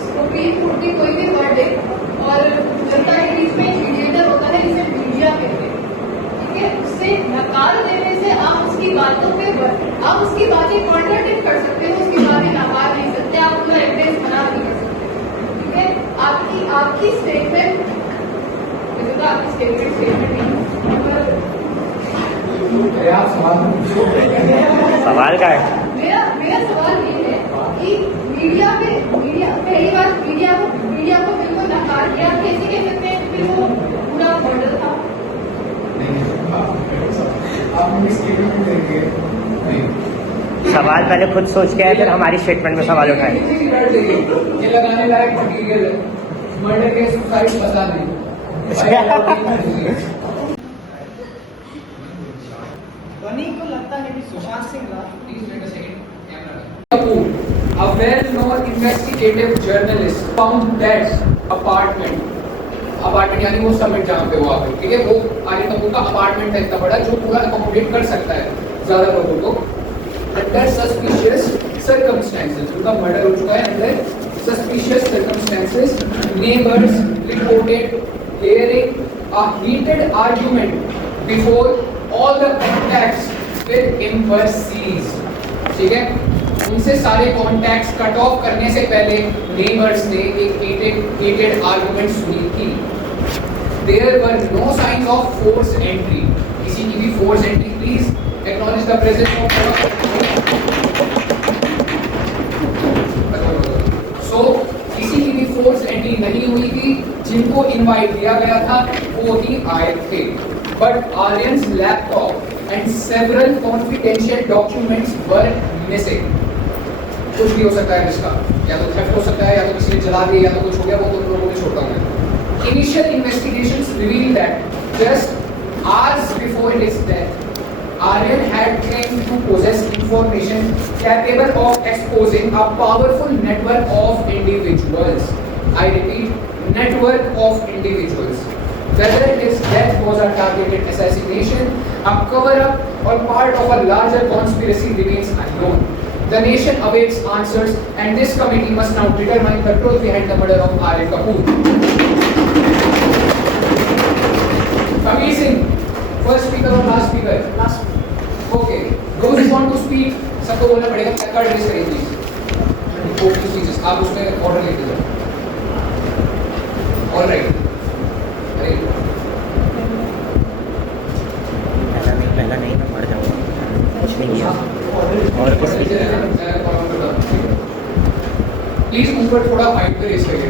सुप्रीम कोर्ट की कोई भी वर्डिक्ट और जनता के बीच में मीडिएटर होता है, जिसे मीडिया कहते हैं, ठीक है। उससे नकार देने से आप उसकी बातों पे आप उसकी बातें कॉन्ट्राडिक्ट कर सकते हो, उसकी बातें नकार नहीं सकते, आप उसका एविडेंस बना नहीं कर सकते, ठीक है। आपकी स्टेटमेंट तो आपकी स्टेटमेंट नहीं, सवाल का है। मेरा सवाल ये है कि मीडिया पहली बार मीडिया को बिल्कुल नकार किया, कैसे कह सकते हैं कि वो पूरा मॉडल था। सवाल पहले खुद सोच के आए, फिर हमारी स्टेटमेंट में सवाल उठाए। ये लगाने लायक मटीरियल है, मर्डर केस सुसाइड पता नहीं। लगता है कि Sushant Singh Please wait a second. Kapoor, a well-known investigative journalist, found that apartment यानी वो समिट जहाँ पे हुआ है, ठीक है, वो आर्यन कपूर का अपार्टमेंट है इतना बड़ा जो पूरा अकोमोडेट कर सकता है ज्यादा लोगों को। अंडर सस्पिशियस सर्कमस्टेंसेस उनका मर्डर हो चुका है। Under suspicious circumstances neighbours reported hearing a heated argument before all the contacts with him were seized. ठीक है, उनसे सारे कॉन्टैक्ट्स कट ऑफ करने से पहले नेबर्स ने एक heated आर्गुमेंट सुनी थी। There were no signs of forced entry. किसी की भी forced entry, please acknowledge the presence of so किसी की भी forced entry नहीं हुई थी। जिनको इनवाइट दिया गया था वो ही आए थे। But Aryan's laptop and several confidential documents were missing. कुछ भी हो सकता है इसका, या तो थेफ्ट हो सकता है, या तो किसी ने जला दिया, या तो कुछ हो गया, वो तुम लोगों को छोड़ता हूँ मैं। Initial investigations revealed that just hours before his death, Aryan had claimed to possess information capable of exposing a powerful network of individuals. I repeat, network of individuals. Whether his death was a targeted assassination, a cover-up, or part of a larger conspiracy remains unknown. The nation awaits answers, and this committee must now determine the truth behind the murder of Aryan Kapoor. Kabir Singh, first speaker or last speaker? last Okay. Those who want to speak, सबको बोलना पड़ेगा, कार्ड रेज करिए प्लीज। ओपन स्पीचेस आप उसमें ऑर्डर लेते जाओ। All right. अरे पहला नहीं मैं मर जाऊंगा, कुछ नहीं किया और कुछ नहीं। प्लीज ऊपर थोड़ा हाइट पे रेस करिए।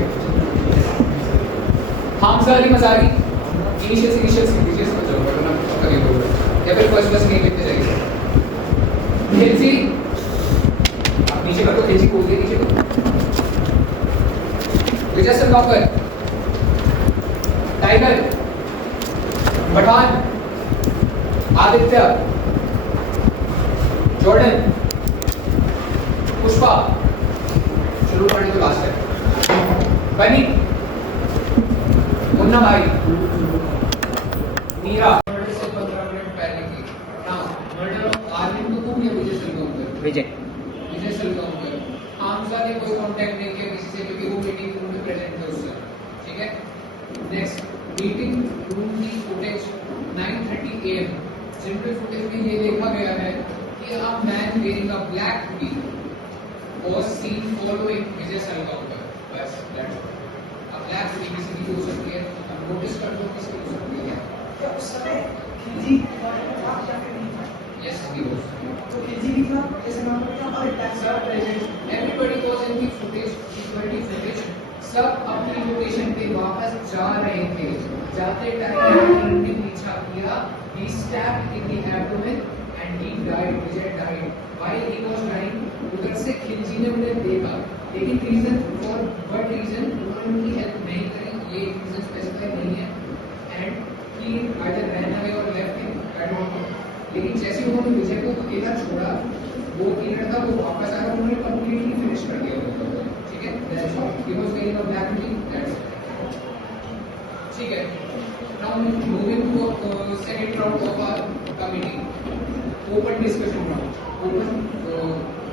हामजा अली मजारी, इनिशियल से समझ जाओ, वरना पक्का नहीं होगा, या फिर फर्स्ट नहीं लिखते जाइए। खिलजी, आप नीचे कर दो, खिलजी को बोलिए नीचे को। विजय संगाकर, टाइगर, पठान, आदित्य, जॉर्डन, पुष्पा, शुरू करने तो लास्ट है, बनी, मुन्ना भाई, मीरा। मर्डर से 15 मिनट पहले की। Now murder of Aryan Kapoor या विजय सलगांवकर? विजय सलगांवकर। हामजा ने कोई कांटेक्ट नहीं किया किसी से, क्योंकि वो मीटिंग रूम में प्रेजेंट थे उस समय, ठीक है। नेक्स्ट, मीटिंग रूम की फुटेज 9:30 AM, जिनमें फुटेज में ये देखा गया है कि a man wearing a black hoodie was seen following Vijay Salgaonkar. बस that's all. a black hoodie किसी की हो सकती है, अब नोटिस कर दो किसी की हो सकती है। क्या उस समय खिलजी था या फिर नहीं था? Yes, he was. तो खिलजी भी था, जैसे नाम था, और टैक्सर present. Everybody was in the footage, equality footage. सब अपनी लोकेशन पे वापस जा रहे थे। जाते टाइम उन्होंने पीछा किया। He stabbed in the abdomen and he died. Vijay died. While he was dying, उधर से खिलजी ने उन्हें देखा, लेकिन रीजन फॉर व्हाट रीजन उन्होंने उनकी हेल्प नहीं करी, ये रीजन स्पेसिफाई नहीं है। And he either ran away और left him, I don't know. लेकिन जैसे उन्होंने विजय को अकेला छोड़ा, वो किलर था, वो वापस आकर उन्होंने कंप्लीटली फिनिश कर दिया। ठीक है, that's all. He was wearing a black hoodie, that's ठीक है। Now moving to second round of our committee, open discussion round.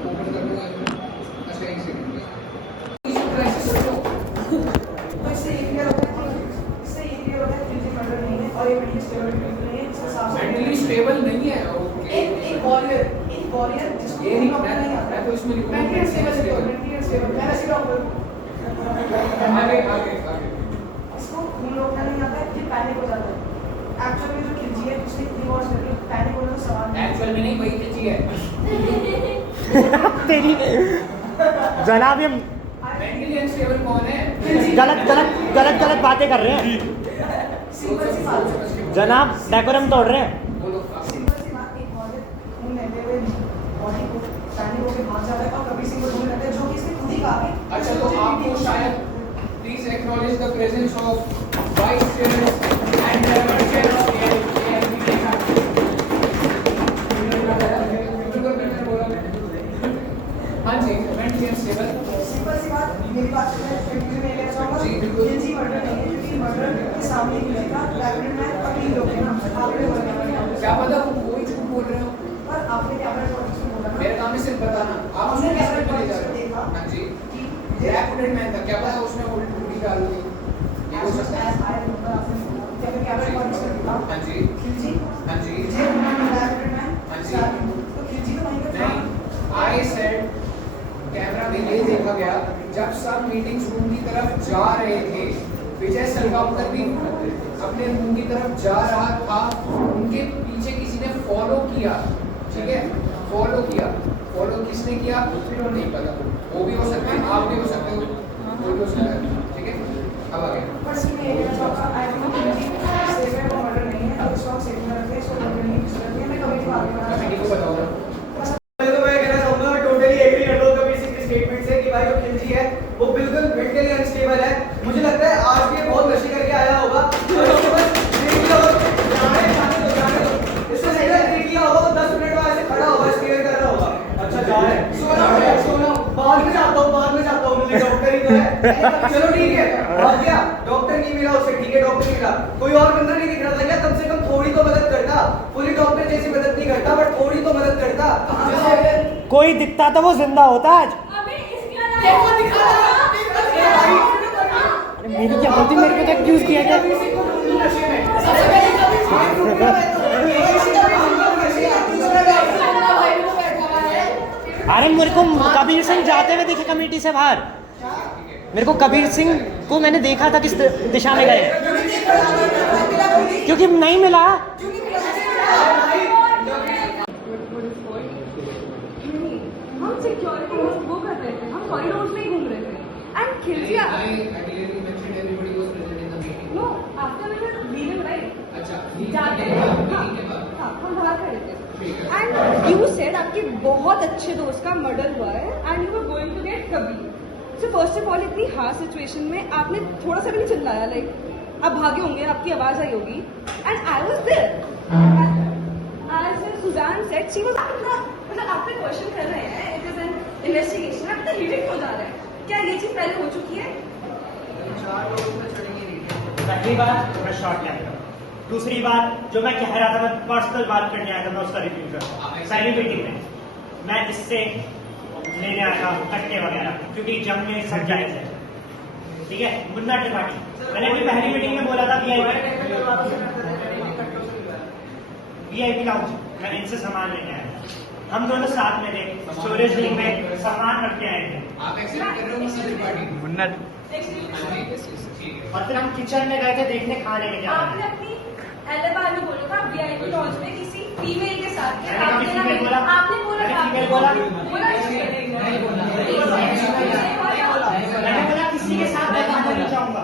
Open कर दो। अच्छा, एक सेकंड। तो इससे ये क्लियर होता है कि खिलजी मर्डर नहीं है और ये मेंटली स्टेबल नहीं है, इसका साफ मेंटली स्टेबल नहीं है। ओके, एक वॉरियर जिसको ये नहीं डॉक्टर नहीं आता मैं तो इसमें लिखूंगा मेंटली स्टेबल मैं ऐसे डॉक्टर आगे इसको खून रोकना नहीं आता है, ये पैनिक हो जाता है। एक्चुअल में जो खिलजी है उसने इतनी वॉच करके पैनिक होने का सवाल नहीं। एक्चुअल में नहीं, वही खिलजी है। तेरी जनाब, ये मेंटली अनस्टेबल कौन है? गलत बातें कर रहे हैं सिंपल सी बात है, जनाब, डेकोरम तोड़ रहे हैं। बोलो। सिंपल सी बात, एक वॉरियर खून लेते हुए बॉडी को पैनिक होकर भाग जाता है और कभी सिंगल ढूंढ लेता है, जो कि इसने खुद ही कहा है। अच्छा, तो आपको शायद please acknowledge the presence of vice chairman and member chair of सामने सिर्फ बताना, आप हमने उसमें कैसे कैसे ले जा देखा? रहे हो? हाँ जी, ये एक्सीडेंट मैन था, क्या पता उसमें उल्टी डाल दी, ये हो सकता है। हाँ जी, हाँ जी, नहीं, आई सेड कैमरा में ये देखा गया जब सब मीटिंग्स रूम की तरफ जा रहे थे, विजय सलगांवकर भी अपने रूम की तरफ जा रहा था, उनके पीछे किसी ने फॉलो किया, ठीक है, फॉलो किया, फॉलो किसने किया नहीं पता, वो भी हो सकता है, आप भी हो सकते हो, कोई भी हो सकता है, ठीक है। अब आगे कमेटी को बताओ। तो मैं कहना चाहूंगा टोटली एग्री नटवर कबीर सिंह के स्टेटमेंट से कि भाई जो खिलजी है वो बिल्कुल मेंटली अनस्टेबल है। मुझे लगता है आज ये बहुत नशे करके आया होगा और इसके बाद देख लिया होगा, जाने दो इससे सही है, देख लिया होगा तो 10 मिनट बाद ऐसे खड़ा होगा, स्टेयर कर रहा होगा, अच्छा जा रहा है, सोना बाद में जाता हूँ मुझे डॉक्टर ही तो है, चलो ठीक है, और क्या डॉक्टर नहीं मिला उससे, ठीक है डॉक्टर नहीं मिला, कोई और बंदा नहीं दिख रहा था क्या, कम से कम थोड़ी तो मदद करता, पूरी डॉक्टर जैसी मदद नहीं करता बट थोड़ी तो मदद करता। कोई दिखता तो वो जिंदा होता आज। अबे इसके अलावा मेरी क्या गलती, मेरे को तो एक्यूज किया गया। अरे मेरे को कबीर सिंह जाते हुए दिखे कमेटी से बाहर, मेरे को कबीर सिंह को मैंने देखा था किस दिशा में गए, क्योंकि नहीं मिला। हम सिक्योरिटी वो कर रहे थे, हम कॉरिडोर्स में ही घूम रहे थे and Khilji no after we were leaving right जाते हाँ हम बाहर खड़े थे एंड यू सेड आपके बहुत अच्छे दोस्त का मर्डर हुआ है and you were going to get Kabir. So first of all इतनी हार्ड सिचुएशन में आपने थोड़ा सा भी नहीं चिल्लाया, लाइक आप भागे होंगे, आपकी आवाज आई होगी and I was there as Suzanne said she was मतलब आप पे क्वेश्चन कर रहे हैं, इट इज एन इन्वेस्टिगेशन, आप तो लीडिंग हो जा रहे हैं, क्या ये चीज पहले हो चुकी है? पहली बात मैं शॉर्ट ले आया, दूसरी बात जो मैं कह रहा था, मैं पर्सनल बात करने आया था, मैं उसका रिव्यू कर रहा हूँ। पहली मीटिंग में मैं इससे लेने आया था कट्टे वगैरह, क्योंकि जंग में सब जायज है, ठीक है। मुन्ना त्रिपाठी मैंने अपनी पहली मीटिंग में बोला था वीआईपी लाउंज, मैं इनसे सामान लेने आया था, हम दोनों साथ में थे, स्टोरेज रूम में सामान रख के आए थे, आप एक्सीडेंट कर रहे हो मुन्ना त्रिपाठी, मुन्ना, और फिर हम किचन में गए थे देखने खाने में क्या आपने अपनी एलिबा में बोला था वीआईपी लॉन्च में किसी फीमेल के साथ थे, आपने बोला मैंने बोला किसी के साथ मैं खाना नहीं चाहूंगा,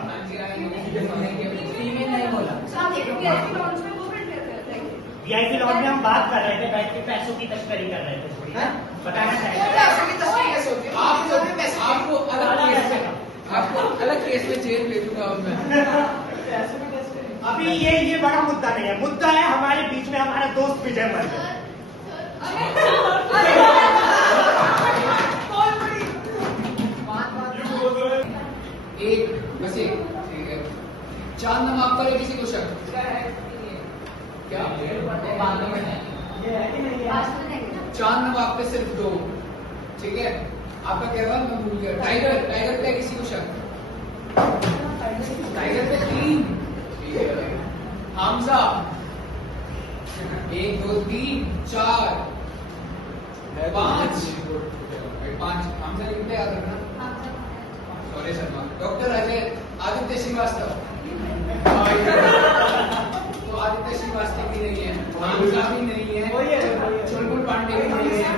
वीआईपी लॉन्च में हम बात कर रहे थे, बैठ के पैसों की तस्करी कर रहे थे, बताना चाहिए आपको अलग केस में जेल भेज दूंगा मैं। अभी ये बड़ा मुद्दा नहीं है, मुद्दा है हमारे बीच में हमारा दोस्त विजय मर गया। एक बस एक, ठीक है, चांद नमाज पर किसी को शक क्या? चांद नमाज पे सिर्फ 2, ठीक है, आपका क्या था मैं भूल गया। टाइगर पे किसी को शक? टाइगर पे 3, हमजा 1 2 3 4 5 हमजा कितने याद रखना? सॉरी शर्मा, डॉक्टर अजय आदित्य श्रीवास्तव, तो आदित्य श्रीवास्तव भी नहीं है, हमजा भी नहीं है, चुलबुल पांडे भी नहीं है,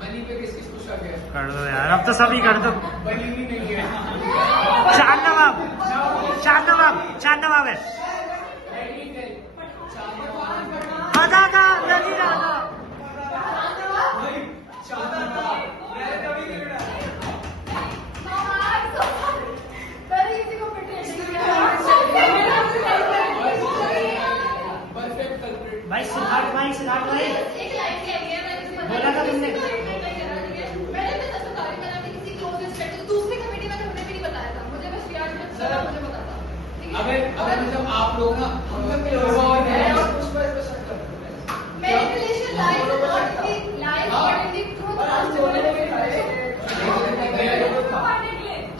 बनी पे किस किसको शक है? कर दो यार, अब तो सभी कर दो। बनी भी नहीं है, चांद नवाब है, आधा का लगी रहा। भाई सिद्धार्थ भाई बोला था तुमने, दूसरी कमेटी में हमने भी नहीं बताया था, मुझे बस मुझे पता था। अगर अगर मतलब आप लोग ना Manipulation lies not in the truth.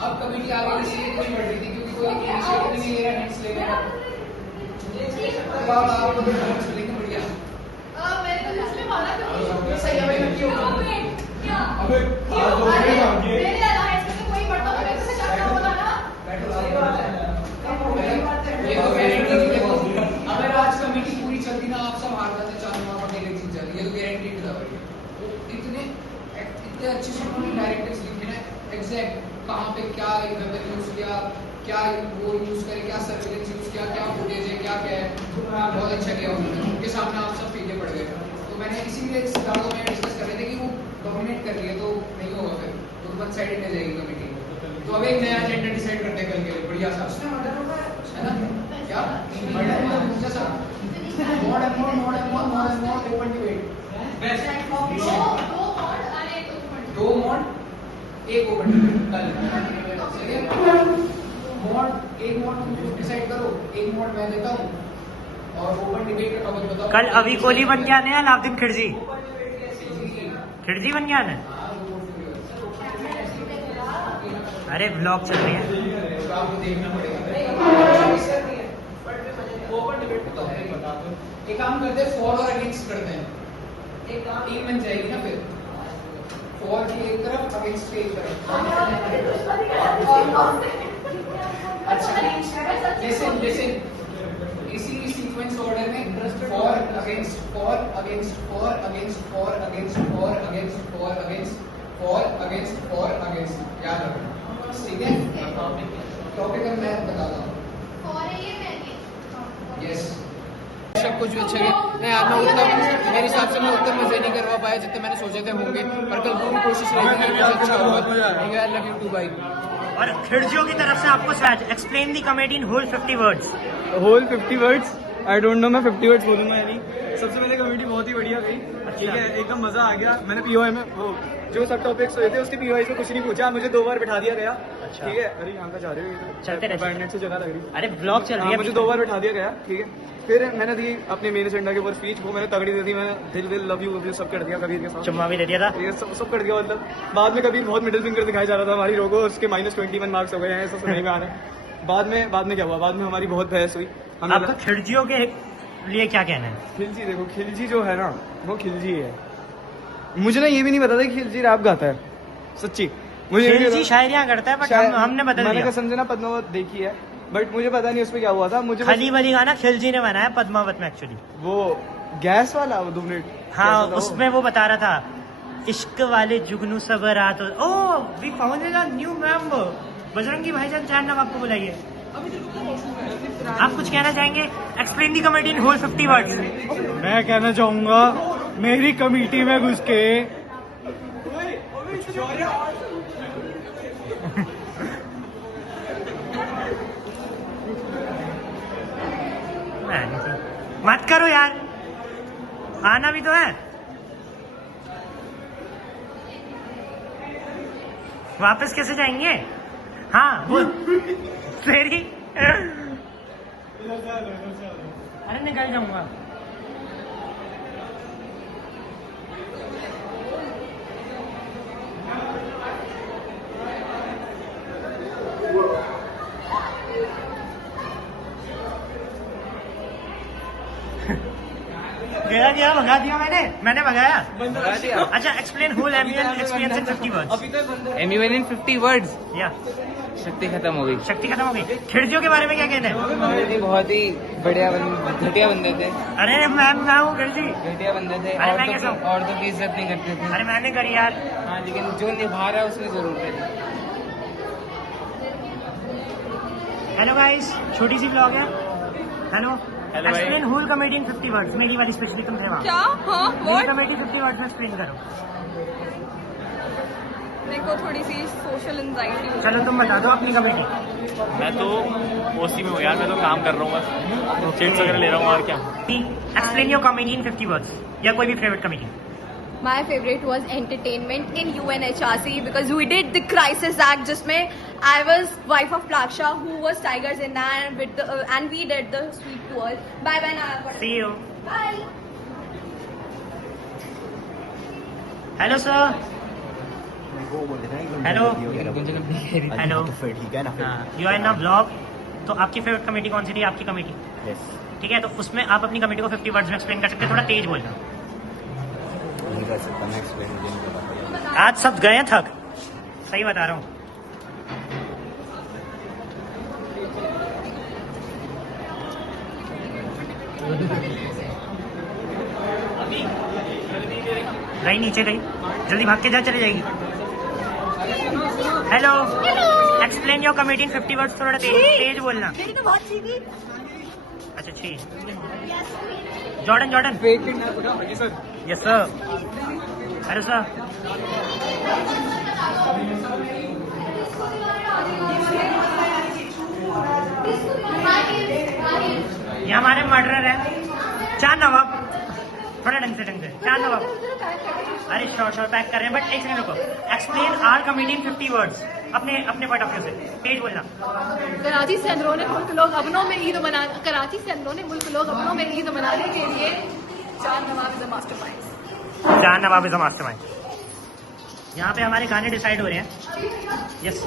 अब कमेटी आगे इसलिए कोई बढ़ रही थी क्योंकि कोई इनिशिएटिव नहीं ले रहा, हिंट्स ले रहा। अब आप लोग हिंट्स लेके बढ़िया। मैंने तो इसमें माना था सही है भाई, क्यों क्या अबे आज दो मिनट मांगिए मेरे अलायंस में कोई बढ़ता तो मेरे से जाना होगा ना। ये तो गारंटी थी देखो, अगर आज कमेटी पूरी चलती ना आप सब हार जाते, चारों वहां पर एक चीज चली, ये तो गारंटी था भाई। इतने अच्छे से उन्होंने डायरेक्टिव्स लिखे ना, एग्जैक्ट कहाँ पे क्या वेपन यूज किया, क्या वो यूज करे, क्या सर्विलेंस यूज किया, क्या फुटेज है, क्या क्या है, बहुत अच्छा किया उन्होंने। उनके सामने आप सब फीके पड़ गए। तो मैंने इसीलिए इस बात को मैं डिस्कस कर रहे थे कि वो डोमिनेट कर रही है तो नहीं होगा, फिर तो वन साइडेड हो जाएगी कमेटी। तो अब एक नया एजेंडा डिसाइड करते हैं कल के लिए, बढ़िया सा है ना? क्या ओपन डिबेट, दो मॉड एक ओपन डिबेट कल, ठीक है? मॉड एक मॉड डिसाइड करो, एक मॉड मैं देता हूँ और ओपन डिबेट का टॉपिक बताओ। कल अभी कोहली बन के आने हैं, अलाउद्दीन खिलजी बन के आने हैं। अरे व्लॉग चल रही है। तो आपको देखना पड़ेगा। ओपन डिबेट बताओ। एक काम करते हैं, फॉर और अगेंस्ट करते हैं, एक टीम बन जाएगी ना फिर, फॉर की एक तरफ, अगेंस्ट की एक तरफ। अच्छा लिसन इसी सीक्वेंस ऑर्डर में for against for against for against for against for against for against for against for against, याद रखना, ठीक है? टॉपिक अब मैं बताता हूँ। यस सबको जो अच्छा है, मैं आज मैं उतना मेरे हिसाब से मैं उतना मजे नहीं करवा पाया जितने मैंने सोचे थे होंगे, पर कल पूरी कोशिश रहेगी कि अच्छा होगा। आई लव यू टू भाई। और खिड़जियों की तरफ से आपको explain the committee in whole 50 words. Whole 50 words, I don't know मैं 50 वर्ड्स बोलूंगा या नहीं। सबसे पहले कमेटी बहुत ही बढ़िया गई, ठीक है, एकदम मजा आ गया। मैंने पीओआई में वो जो सब टॉपिक्स हुए थे उसके पीओआई से कुछ नहीं पूछा, मुझे 2 बार बिठा दिया गया, ठीक है? अरे यहाँ का जा रहे हो, चलते रहे, अपार्टमेंट से जगह लग रही। अरे ब्लॉग चल रही है। मुझे 2 बार बिठा दिया गया, ठीक है? फिर मैंने दी अपने मेन एजेंडा के ऊपर स्पीच, वो मैंने तगड़ी दे दी, मैंने दिल लव यू सब कर दिया कबीर के साथ, चुम्मा भी दे दिया था, ये सब कर दिया। मतलब बाद में कबीर बहुत मिडिल फिंगर दिखाया जा रहा था हमारी रो को, उसके -21 मार्क्स हो गए हैं, ऐसा सुनने में आ रहा है। बाद में क्या हुआ, बाद में हमारी बहुत बहस हुई। आपका खिड़जियों के लिए क्या कहना है? खिलजी देखो, खिलजी जो है ना वो खिलजी है। मुझे ना ये भी नहीं पता था कि खिलजी रैप गाता है, सच्ची मुझे खिलजी शायरियां करता है, बट हमने बदल मैंने दिया। समझे ना पद्मावत देखी है, बट मुझे पता नहीं उसमें क्या हुआ था। मुझे खली वली गाना खिलजी ने बनाया पद्मावत में एक्चुअली, वो गैस वाला वो 2 मिनट, हाँ उसमें वो बता रहा था इश्क वाले जुगनू सब रात। Oh we found a new member, Bajrangi Bhaijaan चैन आपको बुलाइए। आप कुछ कहना चाहेंगे? Explain the committee in whole 50 words. मैं कहना चाहूंगा मेरी कमेटी में घुस के मत करो यार, आना भी तो है। वापस कैसे जाएंगे? हाँ वो तेरी अरे निकल जाऊंगा। गया भगा दिया मैंने भगाया। अच्छा explain whole experience in 50 words. MUN in 50 words. या शक्ति खत्म हो गई। शक्ति खत्म हो गई। खिड़जियों के बारे में क्या कहना है? बहुत ही बढ़िया घटिया बंदे थे। अरे मैं हूँ खिड़जी। घटिया बंदे थे, औरतों की इज्जत नहीं करते थे। अरे मैंने करी यार। हाँ लेकिन जो निभा रहा है उसमें जरूर थे। हेलो गाइस, छोटी सी ब्लॉग है। Hello explain whole committee in 50 words. मेरी वाली स्पेशली तुम थे वहाँ। क्या? हाँ होल कमेटी 50 वर्ड्स में एक्सप्लेन करो। मेरे को थोड़ी सी सोशल एंजाइटी। चलो तुम बता दो अपनी कमेटी। मैं तो ओसी में हूँ यार, मैं तो काम कर रहा हूँ बस, चिट्स वगैरह ले रहा हूँ और क्या। Explain your committee in 50 words या कोई भी favourite committee. My favorite was entertainment in UNHRC because we did the Crisis Act जिसमें I was wife of Plaksha, who was Tiger Zinda, and we did the sweet tour. Bye bye now. See you. Bye. Hello sir. Hello. Hello. You are in a blog. तो आपकी फेवरेट कमेटी कौन सी थी? आपकी कमेटी. ठीक है, तो उसमें आप अपनी कमेटी को 50 वर्ड्स में एक्सप्लेन कर सकते हैं. थोड़ा तेज बोलना. नहीं कर सकता मैं एक्सप्लेन, मुझे नहीं पता. आज सब गए थक. सही बता रहा हूँ. गई नीचे गई. जल्दी भाग के जा, चले जाएगी. Hello. Explain your committee in 50 words. थोड़ा तेज बोलना. अच्छा छी. Jordan. Yes sir. Hello sir. ये हमारे मर्डरर है चार नवाब. थोड़ा ढंग से चार नवाब. अरे श्योर पैक कर रहे हैं. बट एक सेकंड रुको. Explain our committee in 50 words. अपने पॉइंट ऑफ व्यू से तेज बोलना. कराची से अंदरूनी मुल्क लोग अपनों में ईद मनाने के लिए चार नवाब इज अ मास्टरमाइंड. चार नवाब इज अ मास्टरमाइंड. यहाँ पे हमारे गाने डिसाइड हो रहे हैं. यस.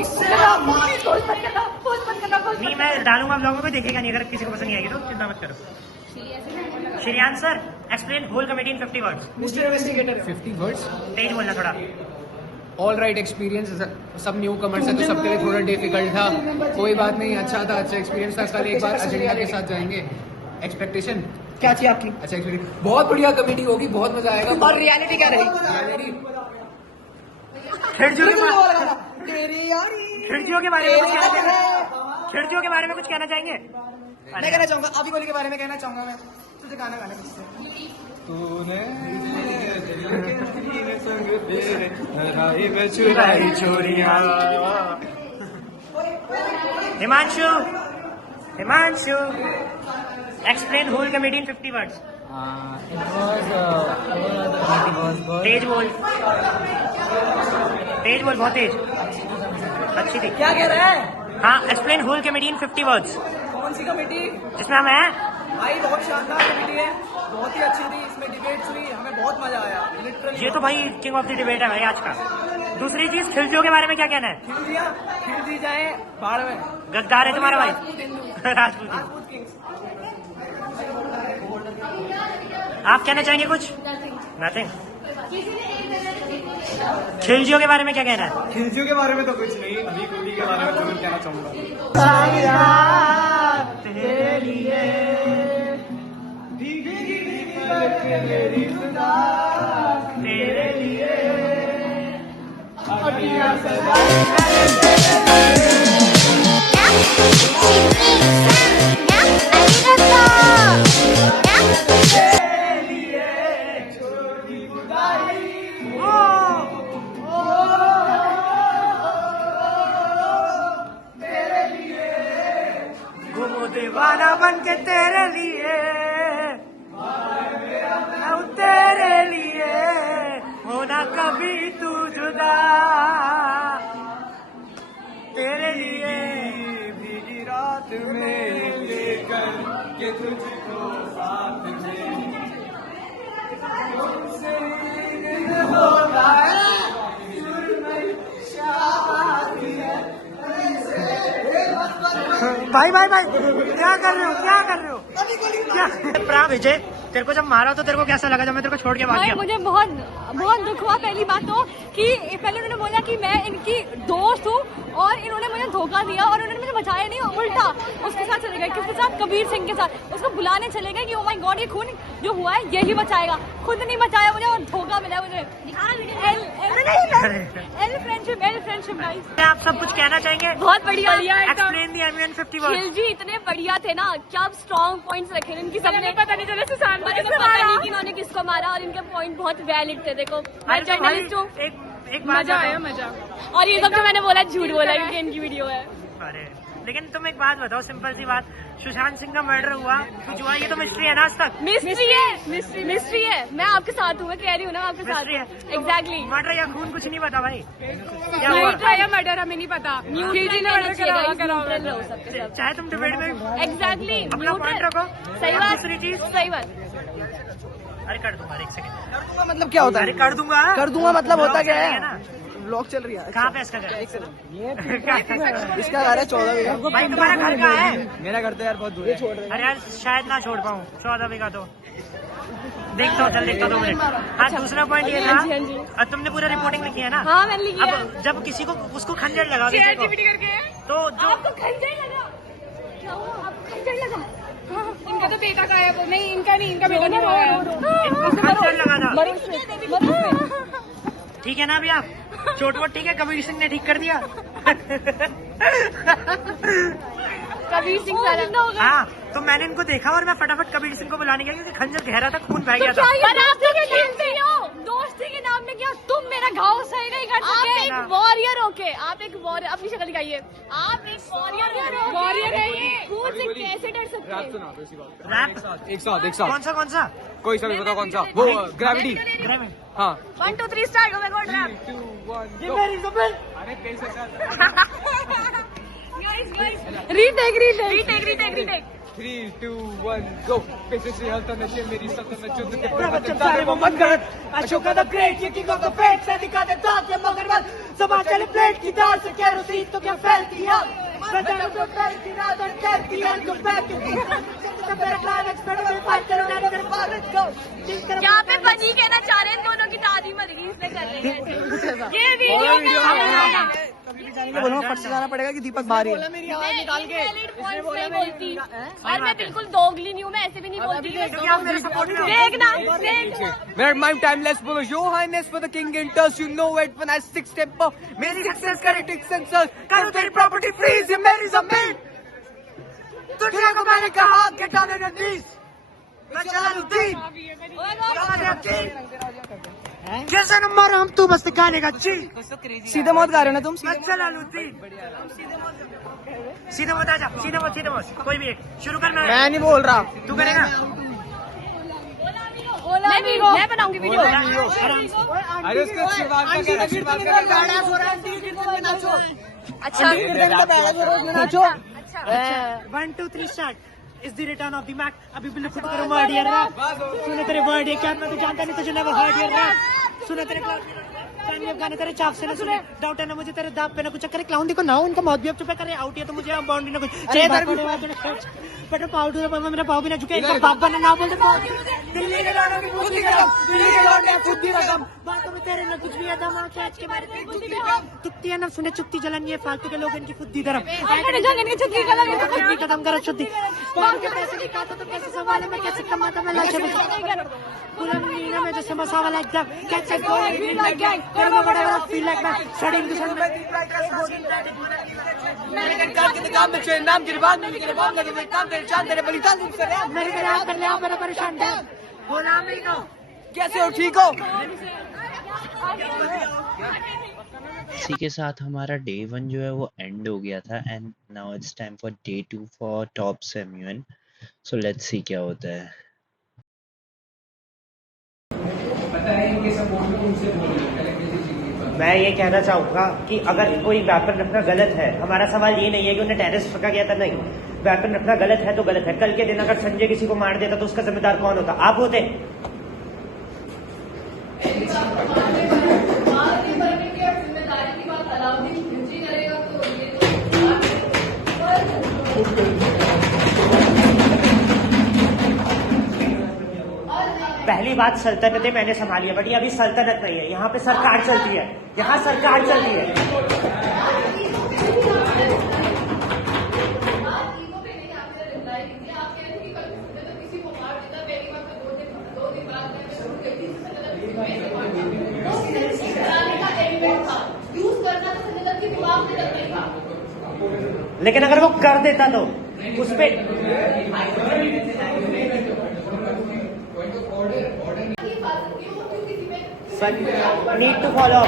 नहीं, मैं डालूंगा ब्लॉग में, कोई देखेगा नहीं. अगर किसी को पसंद नहीं आएगी तो चिंता मत करो. Shreyansh sir, explain whole committee in 50 words. Mister investigator 50 words. तेज बोलना थोड़ा. All right experience. सब न्यू कमर्स है तो सबके लिए थोड़ा डिफिकल्ट था. कोई बात नहीं, अच्छा था, अच्छा एक्सपीरियंस था. कल एक बार एजेंडा के साथ जाएंगे. एक्सपेक्टेशन क्या थी आपकी? अच्छा एक्सपीरियंस. बहुत बढ़िया कमेटी होगी, बहुत मजा आएगा. और रियलिटी क्या रही? खिड़कियों के बारे में कुछ कहना चाहेंगे? मैं कहना चाहूंगा अभी गोली के बारे में कहना चाहूंगा. मैं तुझे गाना गाने Himanshu, explain whole committee in 50 words. तेज बोल, बहुत तेज. अच्छी थी. क्या कह रहा है? हाँ, explain whole committee in 50 words. कौन सी कमेटी? जिसमें हम हैं. भाई बहुत शानदार कमेटी है, बहुत ही अच्छी थी. इसमें डिबेट्स हुई, हमें बहुत मजा आया. लिटरली ये तो भाई किंग ऑफ द डिबेट है भाई आज का. दूसरी चीज, खिलजियों के बारे में क्या कहना है? खिलजी जाए बाढ़ में. गद्दार है तुम्हारा भाई. राजपूत. आप कहना चाहेंगे कुछ? नथिंग. खिलजियों के बारे में क्या कहना है? खिलजियों के बारे में तो कुछ नहीं. अभी गोली के बारे में जरूर कहना चाहूंगा. तेरे लिए तेरे लिए दीवाना बन के तेरे लिए, तेरे लिए होना कभी तू जुदा. तेरे लिए भीगी रात में लेकर के तुझको साथ में होता है. भाई क्या कर रहे हो क्या? प्रा विजय, तेरे को जब मारा तो तेरे को कैसा लगा जब मैं तेरे को छोड़ के भाग गया? मुझे बहुत दुख हुआ. पहली बात तो कि पहले उन्होंने बोला कि मैं इनकी दोस्त हूँ और इन्होंने मुझे धोखा दिया और उन्होंने मुझे बचाया नहीं. उल्टा उसके साथ चले गए. किसके साथ? कबीर सिंह के साथ. उसको बुलाने चले गए कि ओ माय गॉड, ये खून जो हुआ है यही बचाएगा. खुद नहीं बचाया मुझे और धोखा मिला मुझे. Friendship guys. आप सब कुछ कहना चाहेंगे? बहुत बढ़िया. Explain the MUN 50 words. Khilji इतने बढ़िया थे ना, क्या स्ट्रॉन्ग पॉइंट्स रखे इनकी. सबने पता नहीं चला सुशांत पता नहीं कि इन्होंने किसको मारा और इनके पॉइंट बहुत वैलिड थे. देखो मैं जर्नलिस्ट हूँ. एक मजा आया. और ये सब जो मैंने बोला झूठ बोला क्योंकि इनकी वीडियो है. अरे लेकिन तुम एक बात बताओ, सिंपल सी बात, सुशांत सिंह का मर्डर हुआ, कुछ हुआ, ये तो मिस्ट्री है ना आज तक। मिस्ट्री है। मैं आपके साथ हूँ, मैं कह रही हूँ ना आपके साथ मिस्ट्री है। एग्जैक्टली। मर्डर या खून कुछ नहीं पता भाई, क्या हुआ? न्यूट्रल या मर्डर हमें नहीं पता। न्यूट्रल हो सकते हैं। चाहे तुम डिबेट में एग्जैक्टली अपना पॉइंट रखो। सही बात, दूसरी चीज, सही बात। अरे कर दूंगा, एक सेकंड। मतलब क्या होता है? अरे कर दूंगा मतलब होता क्या है है? ना? ब्लॉग चल रही है। कहाँ पे इसका घर? इसका घर है 14 बीघा। भाई तुम्हारा घर कहाँ है? मेरा घर तो यार बहुत दूर है। अरे यार शायद ना छोड़ पाऊँ 14 बीघा तो। देखता हूँ, चल देखता 2 मिनट। हाँ, दूसरा पॉइंट ये था, अब तुमने पूरा रिपोर्टिंग लिखी है ना? हाँ मैंने लिखी है। अब जब किसी को उसको खंजर लगा किसी को, तो जो आपको खंजर लगा? क्या हुआ? आपको खंजर लगा? इनका तो बेटा का है, नहीं इनका नहीं, इनका बेटा नहीं हुआ। खंजर लगा था, ठीक है ना? अभी आप चोट वोट ठीक है? कबीर सिंह ने ठीक कर दिया। कबीर सिंह सारा। हाँ, तो मैंने इनको देखा और मैं फटाफट कबीर सिंह को बुलाने गया क्योंकि खंजर गहरा था, खून बह गया था। पर आप दोस्ती के नाम में क्या तुम मेरा घाव सही नहीं कर सकते? आप एक वॉरियर होके, आप एक वॉरियर, अपनी शक्ल दिखाइए। आप एक वॉरियर है, ये खून से कैसे डर सकते हैं? रैप एक साथ कौन सा? कोई सा भी बताओ कौन सा? वो ग्रेविटी। हाँ 1 2 3 start. Oh my God rap. 3 2 1 ये मेरी ज़मीन। अरे कैसे रीटेक 3 2 1 गो। पैसे से हलता नशे मेरी सल्तनत जो ते बच्चन सारे वो मत गलत, अशोका द ग्रेट, ये किंग ऑफ द फेट, से दिखा दे दांत ये मगरमच्छ, समाज चले प्लेट की दाल से केरोसिन तो क्या फैलती है, सदा तो फैलती ना तो कहती है को बैक तो मेरा प्लान एक्सपर्ट में फाइट करो ना कर लेट्स गो। यहाँ पे बनी कहना चाह रहे हैं दोनों की दादी मर गई इसलिए कर रहे हैं ये वीडियो। बोलूंगा फट से जाना पड़ेगा कि दीपक बाहर ही है। मेरी आवाज निकाल के नहीं बोलती और मैं बिल्कुल दोगली नहीं हूँ, मैं ऐसे भी नहीं बोलती। देखना My timeless follow your highness for the king enters, you know it when I six temper मेरी सक्सेस क्रिटिक्स सेंसर करो तेरी प्रॉपर्टी फ्रीज, ये मेरी जमीन दुनिया को मैंने कहा गेट ऑन योर नीज, मैं जलालुद्दीन कैसे नंबर हम तू बस गाने का ची सीधे मत गा रहे हो ना तुम? मैं जलालुद्दीन सीधे मत आजा, सीधे मत कोई भी एक शुरू करना है। मैं नहीं बोल रहा, तू करेगा? मैं बनाऊंगी वीडियो। अरे उसको आशीर्वाद का अच्छा 1 2 3 start. Is the return of the Mac. अभी बिल्कुल खुद करो वर्ड यार रैप, सुने तेरे वर्ड ये क्या मैं तो जानता नहीं तुझे नेवर हर्ड यार रैप, सुने तेरे क्लाउन गाने तेरे चाप से ना सुने, डाउट है ना मुझे तेरे दाब पे ना कुछ करे, क्लाउन देखो ना उनका मौत भी अब चुप करे, आउट है तो मुझे अब बाउंड्री ना कुछ बट पाउडर पर मेरा पाव भी ना झुके, इनका बाप बना ना बोलते दिल्ली के लौटों की बुद्धि गरम, दिल्ली के लौटने बुद्धि रकम, बातों में तेरे में कुछ भी है दम, कैच के बारे में बुद्धि रकम, तुकती है ना सुने चुकती जलन, ये फालतू के लोग इनकी बुद्धि धर्म बुद्धि खत्म करो शुद्धि बाहर के पैसे की खाता तो कैसे सवाल है, मैं कैसे कमाता मैं लाश गुलाम नीना में जैसे मसावा लाइक दैट कैसे गोइंग इन लाइक गैंग कर्म बड़ा फील लाइक मैं स्टडीइंग दिस वन मैंने कहा कि काम में चेन नाम गिरबान में मेरे बाप ने मेरे काम तेरे चांद तेरे बलिदान दिन से मेरे तेरे आप कर ले आप मेरा परेशान है गुलाम नहीं को कैसे हो? ठीक हो? इसी के साथ हमारा डे 1 जो है वो एंड हो गया था and now it's time for day 2 for top सेम्यून। सो लेट्स सी क्या होता है। मैं ये कहना चाहूंगा कि अगर कोई वेपन रखना गलत है, हमारा सवाल ये नहीं है कि उन्हें टेररिस्ट पकड़ा गया था, नहीं, वेपन रखना गलत है तो गलत है। कल के दिन अगर संजय किसी को मार देता तो उसका जिम्मेदार कौन होता? आप होते। पहली बात सल्तनतें मैंने संभाली है बट ये अभी सल्तनत नहीं है, यहाँ पे सरकार चलती है, यहाँ सरकार चलती है। लेकिन अगर वो कर देता तो उस पे नीड टू फॉलो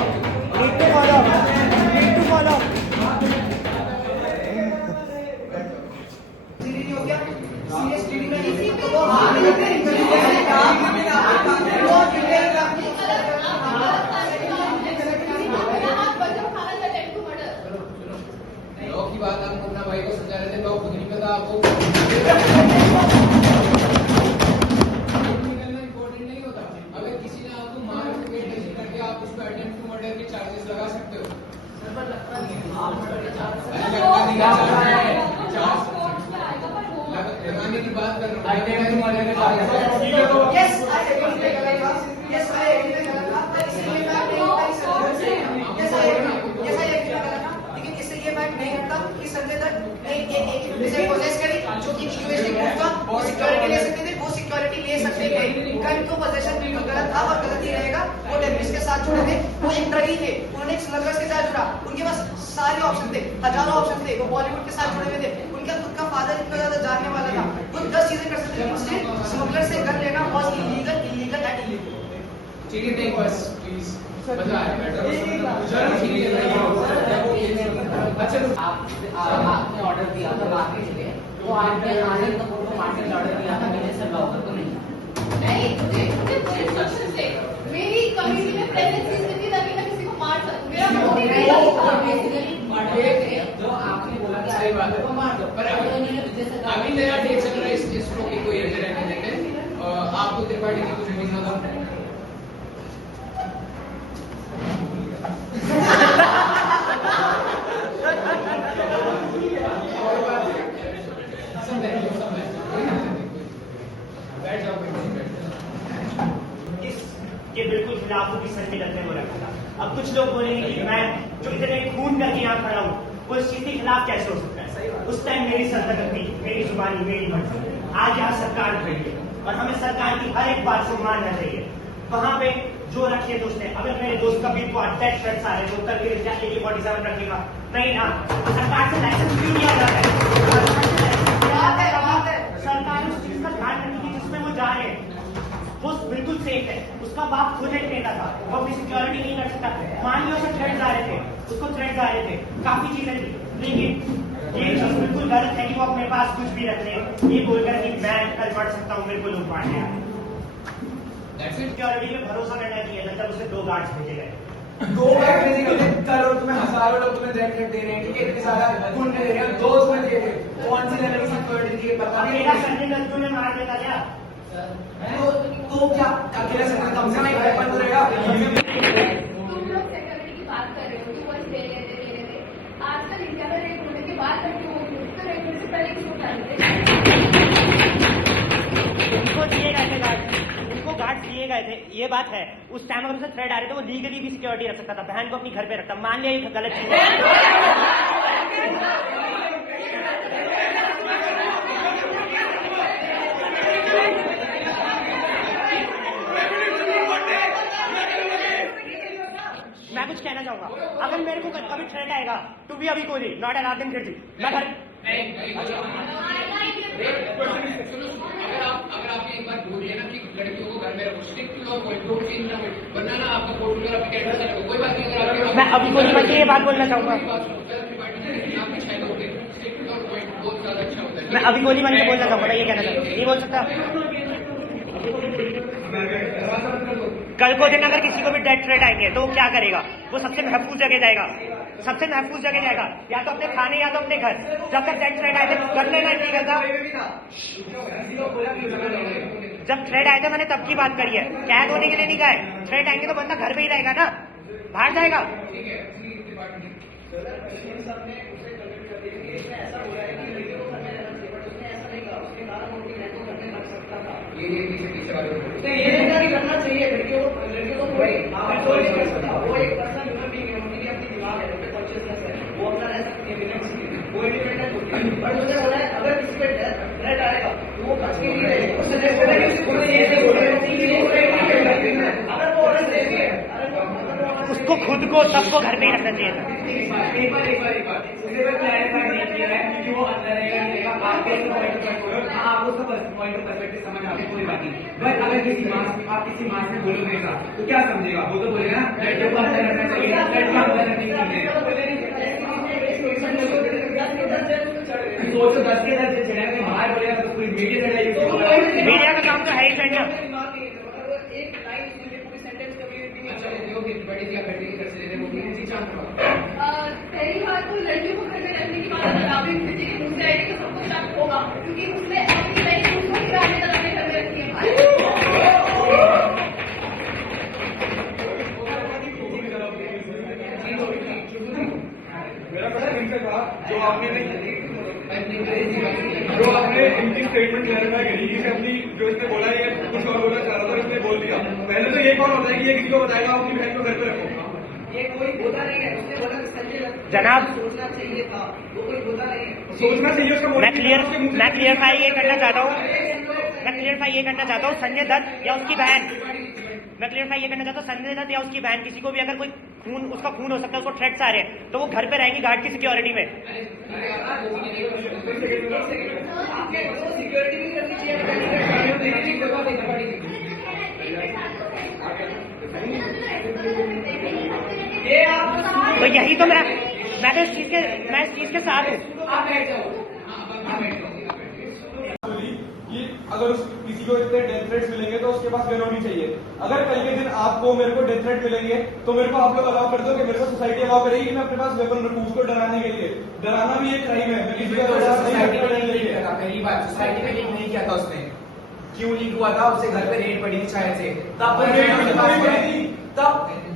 लॉ की बात आप अपना भाई को समझा रहे थे, लॉ खुद नहीं पता आपको। निकलना इम्पोर्टेंट नहीं होता। अगर किसी ने आपको मार के करके आप उस पर अटेम्प्ट टू मर्डर के चार्जेस लगा सकते हो। लगाने की बात कर रहा लेकिन इससे ये बात नहीं करता कि संजय दत्त ने एक प्रोसेस करी जो कि वो सिक्योरिटी ले सकते थे, वो सिक्योरिटी ले सकते थे। गन को पोजेशन बिल्कुल गलत था और गलत ही रहेगा। वो टेररिस्ट के साथ जुड़े थे, वो एक ड्रगी थे, उन्होंने स्मगलर्स के साथ जुड़ा, उनके पास सारे ऑप्शन थे, हजारों ऑप्शन थे। वो बॉलीवुड के साथ जुड़े हुए थे, उनका खुद का फादर इतना ज्यादा जानने वाला था, वो 10 चीजें कर सकते थे। उससे स्मगलर से गन लेना वॉज इलीगल एंड इलीगल। ठीक है, बस प्लीज मजा आया बेटा। अच्छा आपने ऑर्डर दिया था बाकी के लिए, वो आपने आने का फोटो मार्केट ऑर्डर दिया था, मैंने सर लॉकर को नहीं। नहीं, मुझे पूरे इंस्ट्रक्शंस थे। मेरी कम्युनिटी में प्रेजेंस इतनी लगी ना किसी को मार सकूं। मेरा मोटिव नहीं था। बेसिकली मर्डर थे जो आपने बोला कि सही बात है। को मार दो, पर अभी अभी नया डेट चल रहा है इस टॉपिक को ये रहने देते हैं। आपको त्रिपाठी की कुछ नहीं था। के बिल्कुल खिलाफ होगी सर में लगने वाला था। अब कुछ लोग बोलेंगे कि मैं जो इतने खून करके यहाँ खड़ा हूँ वो इस चीज के खिलाफ कैसे हो सकता है। उस टाइम मेरी सल्तनत थी, मेरी जुबानी, मेरी मर्जी। आज यहाँ सरकार खड़ी है और हमें सरकार की हर एक बात को मानना चाहिए। वहां पे जो रखे दोस्त है, अगर मेरे दोस्त कबीर को डेथ थ्रेट्स आ रहे तो कल के AK-47 रखेगा नहीं ना, तो सरकार से लाइसेंस क्यों नहीं आ जाता है? सरकार उस चीज का ध्यान रखेगी जिसमें वो जा रहे हैं, वो बिल्कुल सेफ है। उसका बाप खुद एक नेता था, वो अपनी सिक्योरिटी नहीं कर सकता। मान लो उसे थ्रेट्स आ रहे थे, उसको थ्रेट्स आ रहे थे, काफी चीजें थी, लेकिन ये चीज बिल्कुल गलत है कि वो अपने पास कुछ भी रख ले ये बोलकर कि मैं कल बढ़ सकता हूँ, मेरे को लोग मारने आए। सिक्योरिटी पे भरोसा करना चाहिए था जब उसे 2 गार्ड्स भेजे गए। 2 गार्ड भेजे गए, करोड़ तुम्हें हजारों लोग तुम्हें डेथ दे रहे हैं, ठीक है, इतने सारा खून दे रहे हैं, 2 उसमें दे रहे हैं, कौन सी लेवल की सिक्योरिटी थी पता नहीं। मेरा संजय दत्त ने मार देता क्या? तो क्या अकेला सकता कम से नहीं बंद हो रहेगा। तुम लोग सिक्योरिटी की बात कर रहे हो, तू बस दे रहे थे। आजकल इंडिया में रेप होने के बाद लड़के हो गए, तो रेप होने से पहले क्यों कर रहे थे? उनको दिए गए थे गार्ड, उनको गार्ड दिए गए थे, ये बात है। उस टाइम अगर उसे थ्रेट आ रहे थे वो लीगली भी सिक्योरिटी रख सकता था, बहन को अपनी घर पे रखता। मान लिया ये गलत चीज है। मैं कुछ कहना चाहूंगा, अगर मेरे को कभी थ्रेट आएगा टू बी अभी कोहली नॉट अलाउड इन खिड़की, मैं घर अगर आपने एक बार बोल दिया ना कि लड़कियों को घर में रखो, stick to your point, don't change the point, वरना ना आपका कोर्ट में आपकी कैरेक्टर से कोई बात नहीं। अगर मैं अभी कोहली में ये बात बोलना चाहूंगा, मैं अभी कोहली में बोलना चाहूंगा, ये कहना चाहूंगा, ये बोल सकता। कल को दिन अगर किसी को भी डेथ थ्रेट आएंगे तो वो क्या करेगा? वो सबसे महफूज जगह जाएगा, सबसे महफूज जगह जाएगा, या तो अपने खाने या तो अपने घर। जब तक डेथ थ्रेट आए थे कर लेना नहीं करता। जब थ्रेट आए थे मैंने तब की बात करी है, कैद होने के लिए नहीं कहा है। थ्रेट आएंगे तो बंदा घर पे ही रहेगा ना, बाहर जाएगा। तो ये नहीं करना चाहिए लड़कियों को कोई कंट्रोल नहीं कर सकता। वो एक पर्सन ह्यूमन बीइंग है, उनकी अपनी दिमाग है, उनके कॉन्शियसनेस है, वो अपना रह सकती है, वो इंडिपेंडेंट होती है। पर मुझे बोला है अगर किसी पे थ्रेट आएगा तो वो बच के नहीं रहेगी। उसने जैसे बोला कि अगर वो ऑर्डर देंगे उसको खुद को सबको घर पे ही रखना चाहिए था। एक बार क्लैरिफाई नहीं किया है कि वो अंदर रहेगा नहीं रहेगा। आप उसका पॉइंट ऑफ पर्सपेक्टिव समझ आते कोई बात नहीं, बट अगर आप किसी मास में बोलोगे तो क्या समझेगा? वो तो बोलेगा ना लड़कियों को अंदर रखना चाहिए, लड़कियों को अंदर रखनी चाहिए। 210 के 10 चढ़ेगा, बाहर बोलेगा तो पूरी मीडिया चढ़ेगी। काम तो है ही करना। एक लाइन मुझे पूरी सेंटेंस कंप्लीट भी नहीं चले हो बड़ी क्या करती है कैसे लेने वो भी जी चाहता हूं। पहली बात तो लड़कियों को घर में रहने की बात बता भी मुझे दूसरी आएगी तो सब कुछ शक होगा क्योंकि उसमें अपनी लाइफ दूसरों की राह में अपने घर में रखती है। मेरा प्रश्न इनसे था जो आपने इनकी स्टेटमेंट क्लैरिफाई करी कि अपनी जो इसने बोला ये कुछ और बोलना चाह रहा था इसने बोल दिया। पहले तो ये कौन होता है कि ये किसी को बताएगा अपनी बहन को घर पे रखो। ये कोई बोला नहीं है उसने बोला कि संजय जनाब सोचना चाहिए था वो कोई बोला नहीं है। सोचना चाहिए उसका मैं क्लियरफाई ये करना चाहता हूँ संजय दत्त या उसकी बहन या उसकी बहन किसी को भी अगर कोई उसका खून हो सकता है उसको थ्रेट्स आ रहे हैं तो वो घर पे रहेंगी गार्ड की सिक्योरिटी में। तो यही तो मैं इस चीज के साथ हूँ। कि अगर किसी को इतने डेथ थ्रेट्स मिलेंगे तो उसके पास गन होनी चाहिए। अगर कल के दिन आपको मेरे को डेथ थ्रेट मिलेंगे तो मेरे को आप लोग अलाउ कर दो कि मेरे को सोसाइटी अलाउ करेगी कि मैं अपने पास वेपन रखूं उसको डराने के लिए। डराना भी एक क्राइम है। मैं किसी का पहली बार सोसाइटी में लीक नहीं किया था उसने। क्यों लीक हुआ था? उससे घर पे रेड पड़ी थी शायद से तब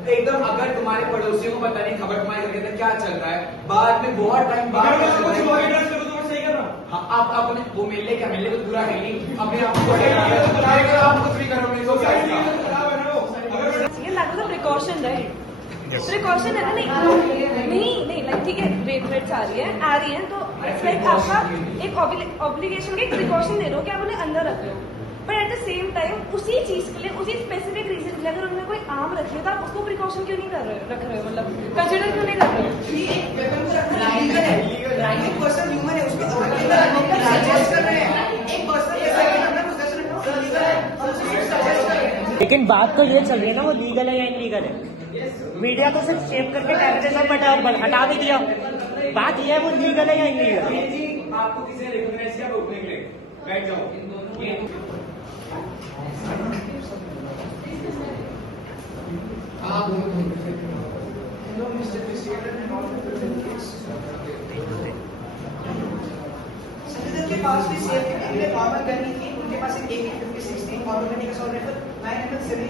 एकदम अगर तुम्हारे पड़ोसियों को पता नहीं खबर तुम्हारे घर के अंदर क्या चल रहा है बाद में बहुत टाइम बाद हाँ आप अपने वो मिलने क्या मिलने तो पूरा है नहीं अपने आप को फ्री करो प्रिकॉशन राइट प्रिकॉशन है ना नहीं लाइक ठीक है रेट वेट्स आ रही है तो इट्स लाइक आपका एक ऑब्लिगेशन का एक प्रिकॉशन ले लो कि आप उन्हें अंदर रख लो but at the same time उसी चीज के लिए उसी स्पेसिफिक रीजन के लिए अगर उन्होंने कोई आर्म रखी है तो आप उसको प्रिकॉशन क्यों नहीं रख रहे हो मतलब कंसिडर क्यों नहीं कर रहे हो? एक पर्सन ह्यूमन है उसको लेकिन बात तो ये चल रही है ना वो लीगल है या इनलीगल है। मीडिया को सिर्फ शेप करके टेररिज्म हटा भी दिया। बात ये है वो लीगल है या इनलीगल। आपको किसी ने रिकॉग्नाइज किया रोकने के लिए बैठ जाओ। संजय के पास भी सेफ है नॉर्मल गन नहीं थी उनके पास एक AK-56 थी automatic assault rifle 9mm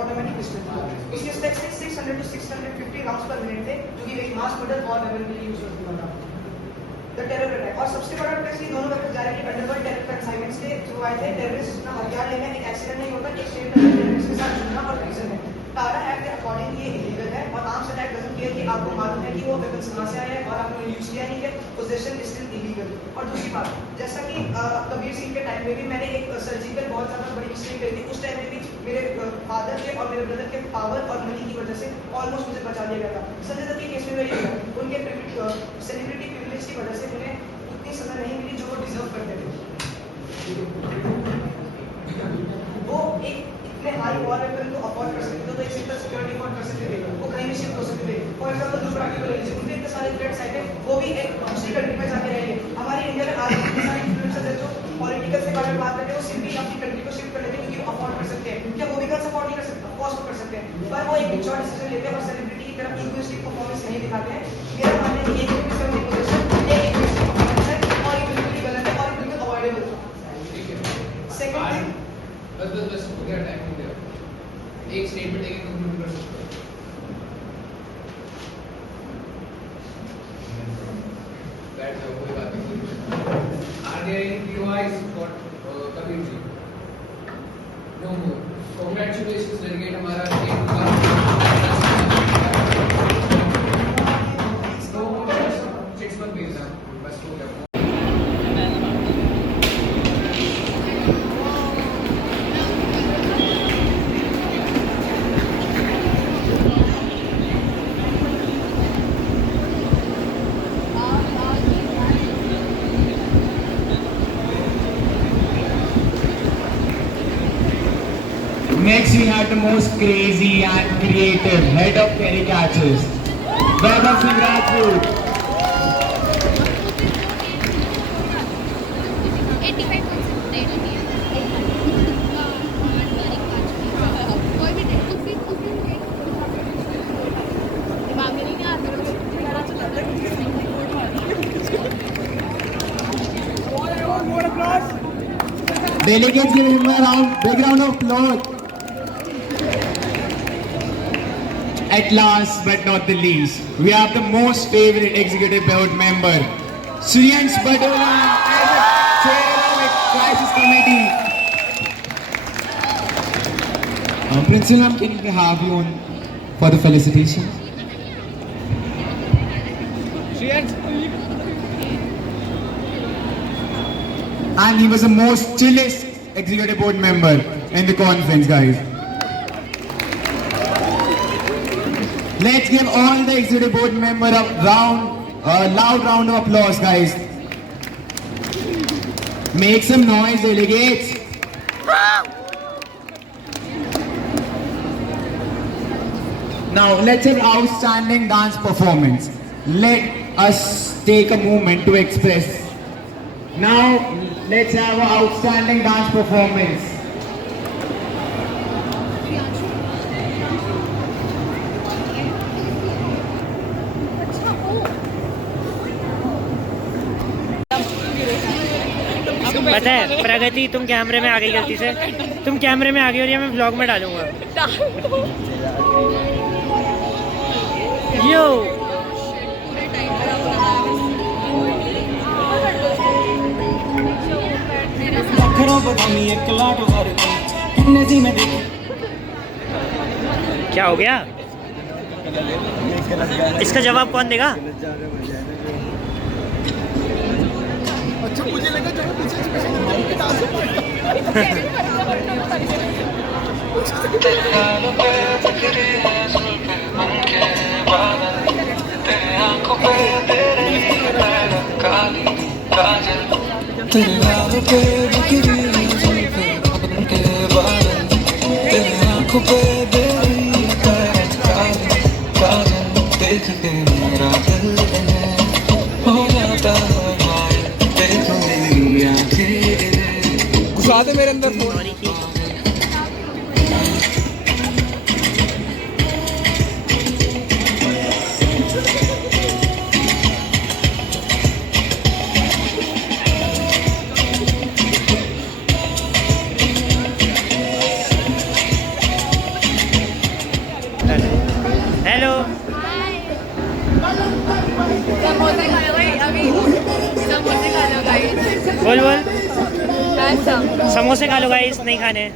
automatic pistol था उसके स्पेक्स 600 to 650 राउंड्स पर मिनट थे जो कि एक मास मर्डर और लेवल के लिए यूज होती था द टेरर अटैक। और सबसे बड़ा ट्विस्ट दोनों weapon directly underworld terror assignments थे जो आए थे टेररिस्ट ना हथियार लेना एक एक्सीडेंट नहीं होता एक स्टेट टेररिस्ट के साथ जुड़ना और रीजन है टारा एक्ट के अकॉर्डिंग ये इलीगल है और आर्म्स अटैक डजंट केयर कि आपको मालूम है कि वो वेपन कहां से आए हैं और आपने यूज किया नहीं है पोजेशन इज स्टिल इलीगल। और दूसरी बात जैसा कि कबीर सिंह के टाइम में भी मैंने एक सर्जिकल बहुत ज्यादा बड़ी मिस्टेक करी थी उस टाइम में भी मेरे फादर के और मेरे ब्रदर के पावर और मनी की वजह से ऑलमोस्ट मुझे बचा दिया गया था। संजय दत्त के केस में ये उनके सेलिब्रिटी प्रिविलेज की वजह से उन्हें उतनी सजा नहीं मिली जो वो डिजर्व करते थे। वो एक इतने हाई वॉर वेपन को अफोर्ड कर सकते थे तो एक सिंपल सिक्योरिटी अफोर्ड कर सकते थे वो कहीं भी शिफ्ट हो सकते थे। फॉर एग्जाम्पल जो प्रैक्टिकल रीजन उनके इतने सारे थ्रेट्स आए थे वो भी एक दूसरी कंट्री में जाके रहेंगे। हमारी इंडिया में आज इतने सारे इन्फ्लुएंसर्स हैं जो पॉलिटिकल से बारे में बात करते हैं वो सिंपली अपनी कंट्री को शिफ्ट कर लेते हैं क्योंकि वो अफोर्ड कर सकते हैं। क्या वो भी कर सपोर्ट नहीं कर सकते? ऑफकोर्स वो कर सकते हैं पर वो एक मेच्योर डिसीजन लेते हैं और सेलिब्रिटी की तरफ इगोइस्टिक परफॉर्मेंस नहीं दिखाते हैं। मेरा मानना है कि एक पोजीशन एक इगोइस्टिक परफॉर्मेंस है और ये बिल्कुल गलत है और ये बिल्कुल अवॉइडेबल है। सेकंड थिंग बस हो गया टाइम हो गया एक स्टेटमेंट एक कंक्लूड कर सकते हैं। बैठ जाओ कोई बात नहीं। Are there any POIs for Kabir ji? No more. Congratulations delegate हमारा नो मोर 6 मंथ भेजना बस हो गया। Next, we have the most crazy and creative head of caricatures, Vaibhav Singh Rajput. 85% Delegates, give him a big round of applause. At last but not the least, we have the most favorite executive board member, Shriyansh Badola, as the chair of the crisis committee. Principal ma'am, can we have you on for the felicitation? And he was the most chillest executive board member in the conference, guys. Let's give all the executive board member a loud round of applause, guys. Make some noise, delegates. Now let's have outstanding dance performance. Let us take a moment to express. Now let's have an outstanding dance performance. पता है प्रगति, तुम कैमरे में आ गई गलती से, तुम कैमरे में आ गई और ये मैं व्लॉग में डालूंगा। यो क्या हो गया? इसका जवाब कौन देगा? अच्छा, मुझे लगा जब पीछे घुसा दे मेरे अंदर फोन। हेलो, समोसे खा लो भाई, अभी समोसे खा लो गाइस। बोल बोल। समोसे खा लो गाइस, नहीं खाने।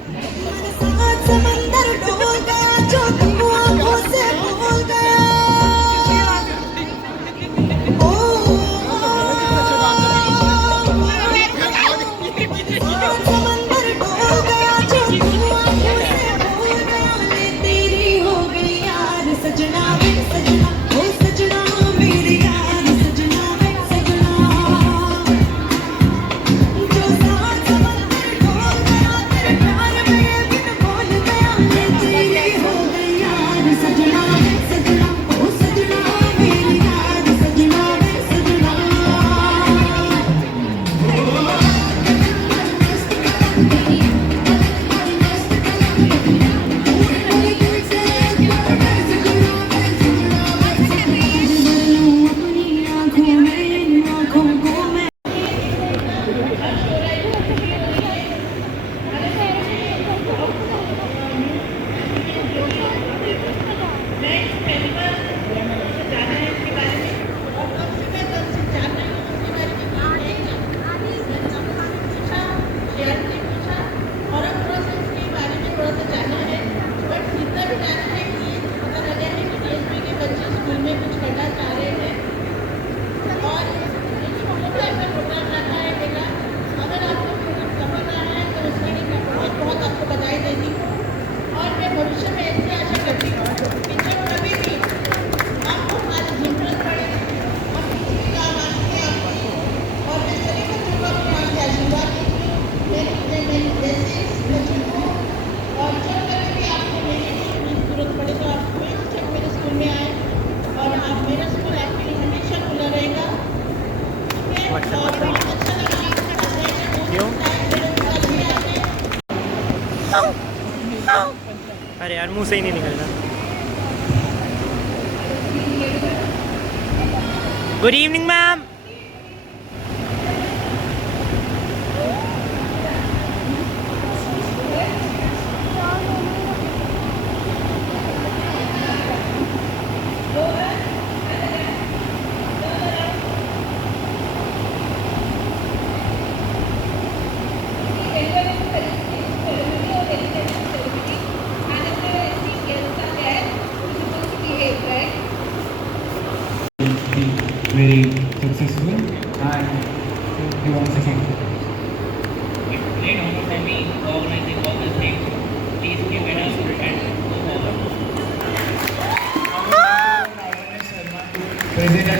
अरे यार, मुंह से ही नहीं निकल रहा। Good evening ma'am.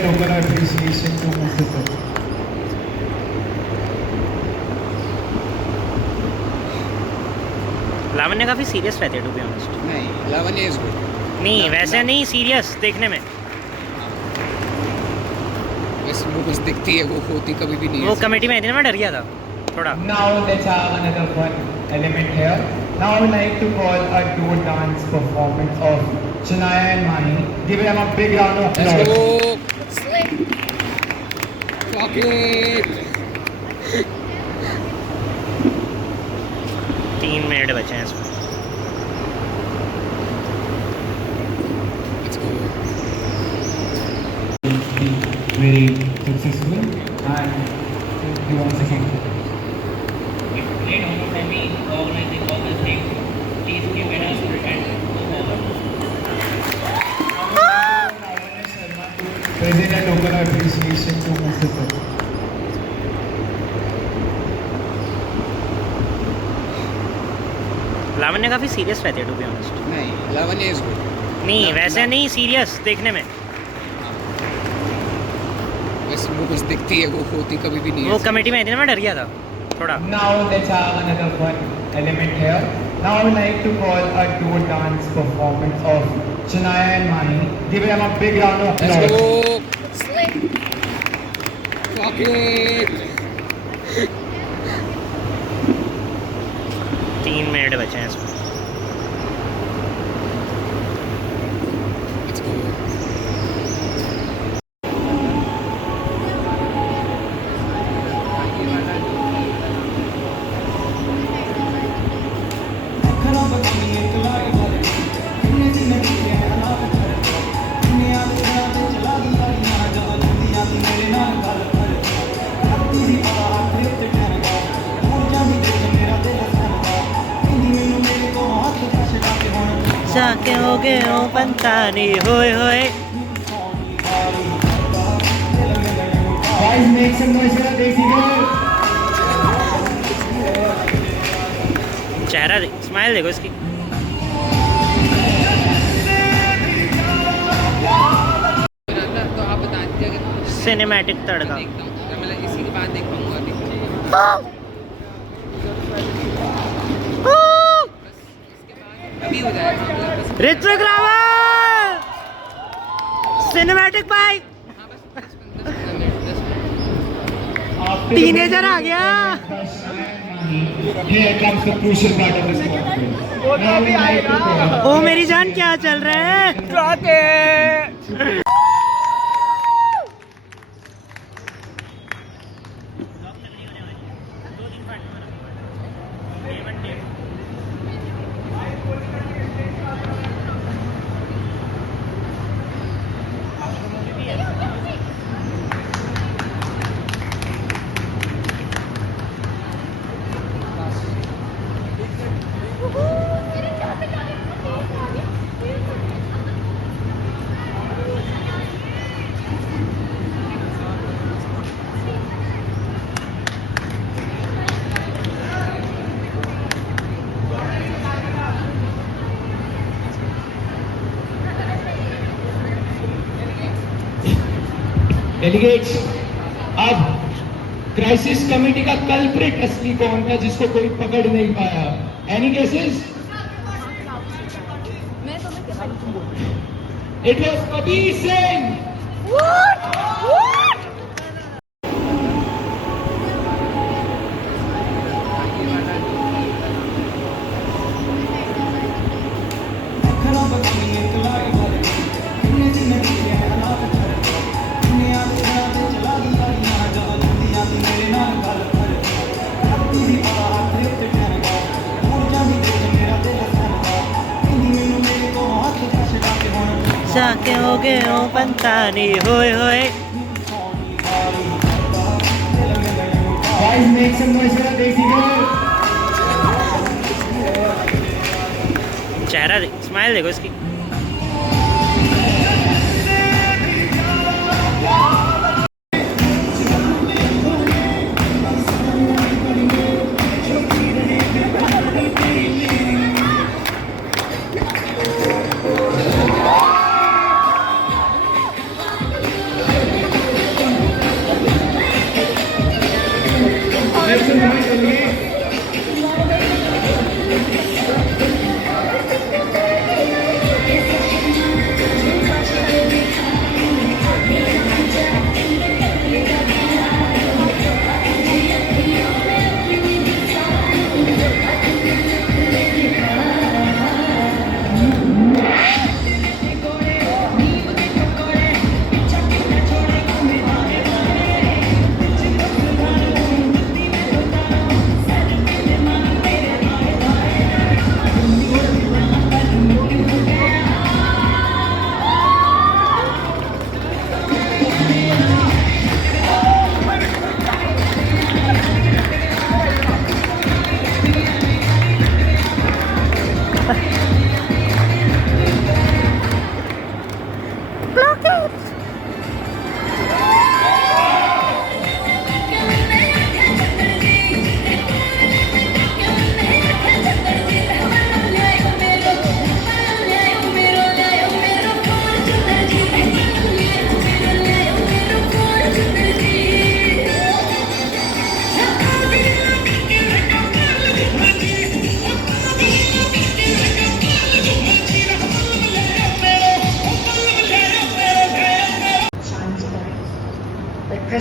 token of appreciation to Mr. Sir. लावण्य काफी सीरियस रहते हैं टू बी ऑनेस्ट। नहीं, लावण्य इज गुड। नहीं वैसे नहीं, सीरियस देखने में। बस वो बस दिखती है, वो होती कभी भी नहीं है। वो कमेटी में आई थी ना, मैं डर गया था थोड़ा। Now let's have another fun element here. Now I would like to call a duo dance performance of Shania and Mani. Give them a big round of Let's applause. go. Slip. Fuck it. 3 minute बचे हैं इसमें। Let's go. Very successful and you want to thank you. Present a token of appreciation to Mr. Sir. लावण्य काफी सीरियस रहते हैं टू बी ऑनेस्ट। नहीं, लावण्य इज गुड। नहीं वैसे नहीं, सीरियस देखने में। बस वो बस दिखती है, वो होती कभी भी नहीं है। वो कमेटी में आई थी ना, मैं डर गया था थोड़ा। Now let's have another fun element here. Now I would like to call a duo dance performance of Shania and Mani. Give them a big round of Let's applause. go. Slip. Fuck it. 3 minute बचे हैं इसमें। Let's go. जाके हो गए हो पंतानी होए होए। Guys, make some noise for Desi girl. चेहरा स्माइल देखो इसकी। तो आप बता दीजिए अगर सिनेमैटिक तड़का। देखता हूँ, मैं मतलब इसी के बाद देख पाऊंगा अभी। अभी हो जाएगा मतलब बस। Ritvik Rawal cinematic bike. हाँ बस 10 मिनट। टीनेजर आ गया। Here comes the crucial part of this conference. Now I would like to call ओ मेरी जान, क्या चल रहा है? डेलीगेट्स, अब क्राइसिस कमेटी का कल्प्रिट असली कौन था जिसको कोई पकड़ नहीं पाया? Any cases? It was Kabir Singh. जाके हो गए हो पंतानी होए होए। Guys, make some noise for Desi girl. चेहरा स्माइल देखो इसकी।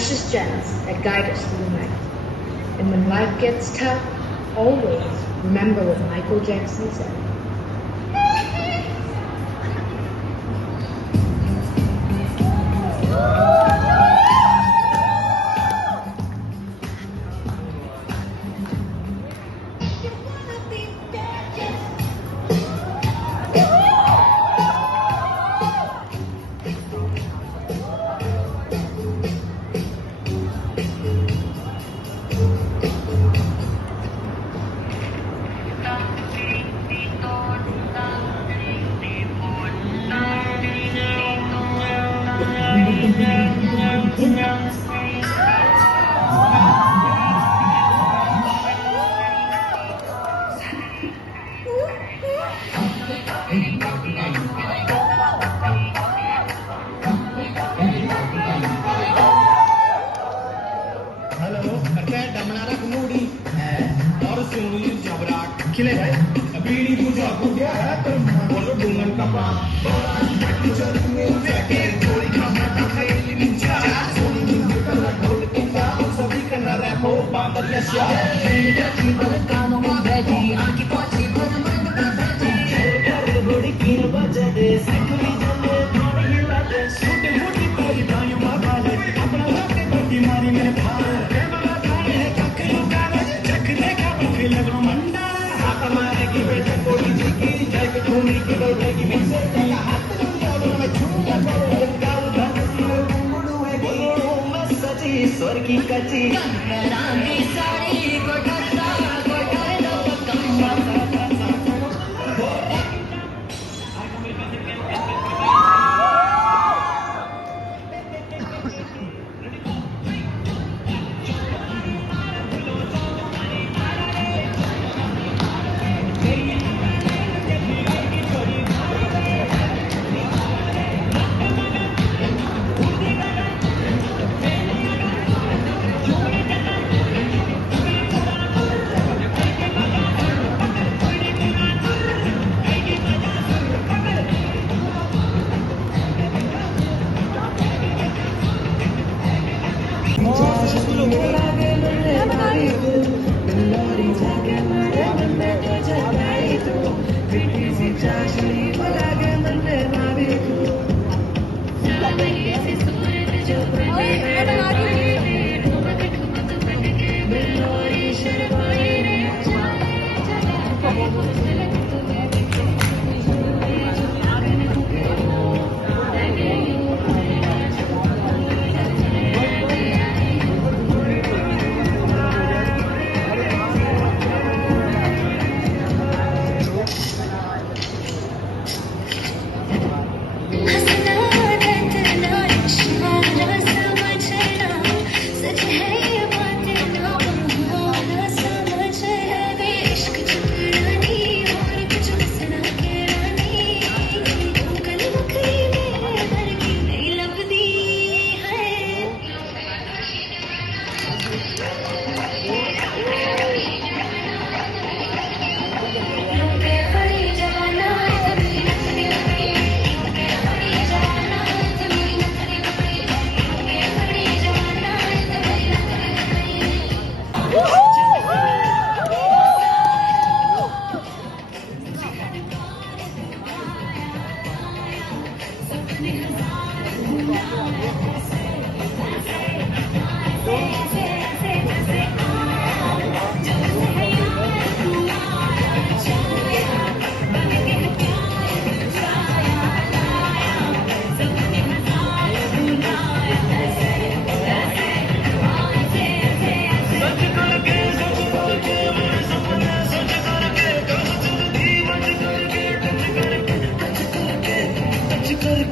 precious gems that guide us through the night. And when life gets tough, always remember what Michael Jackson said.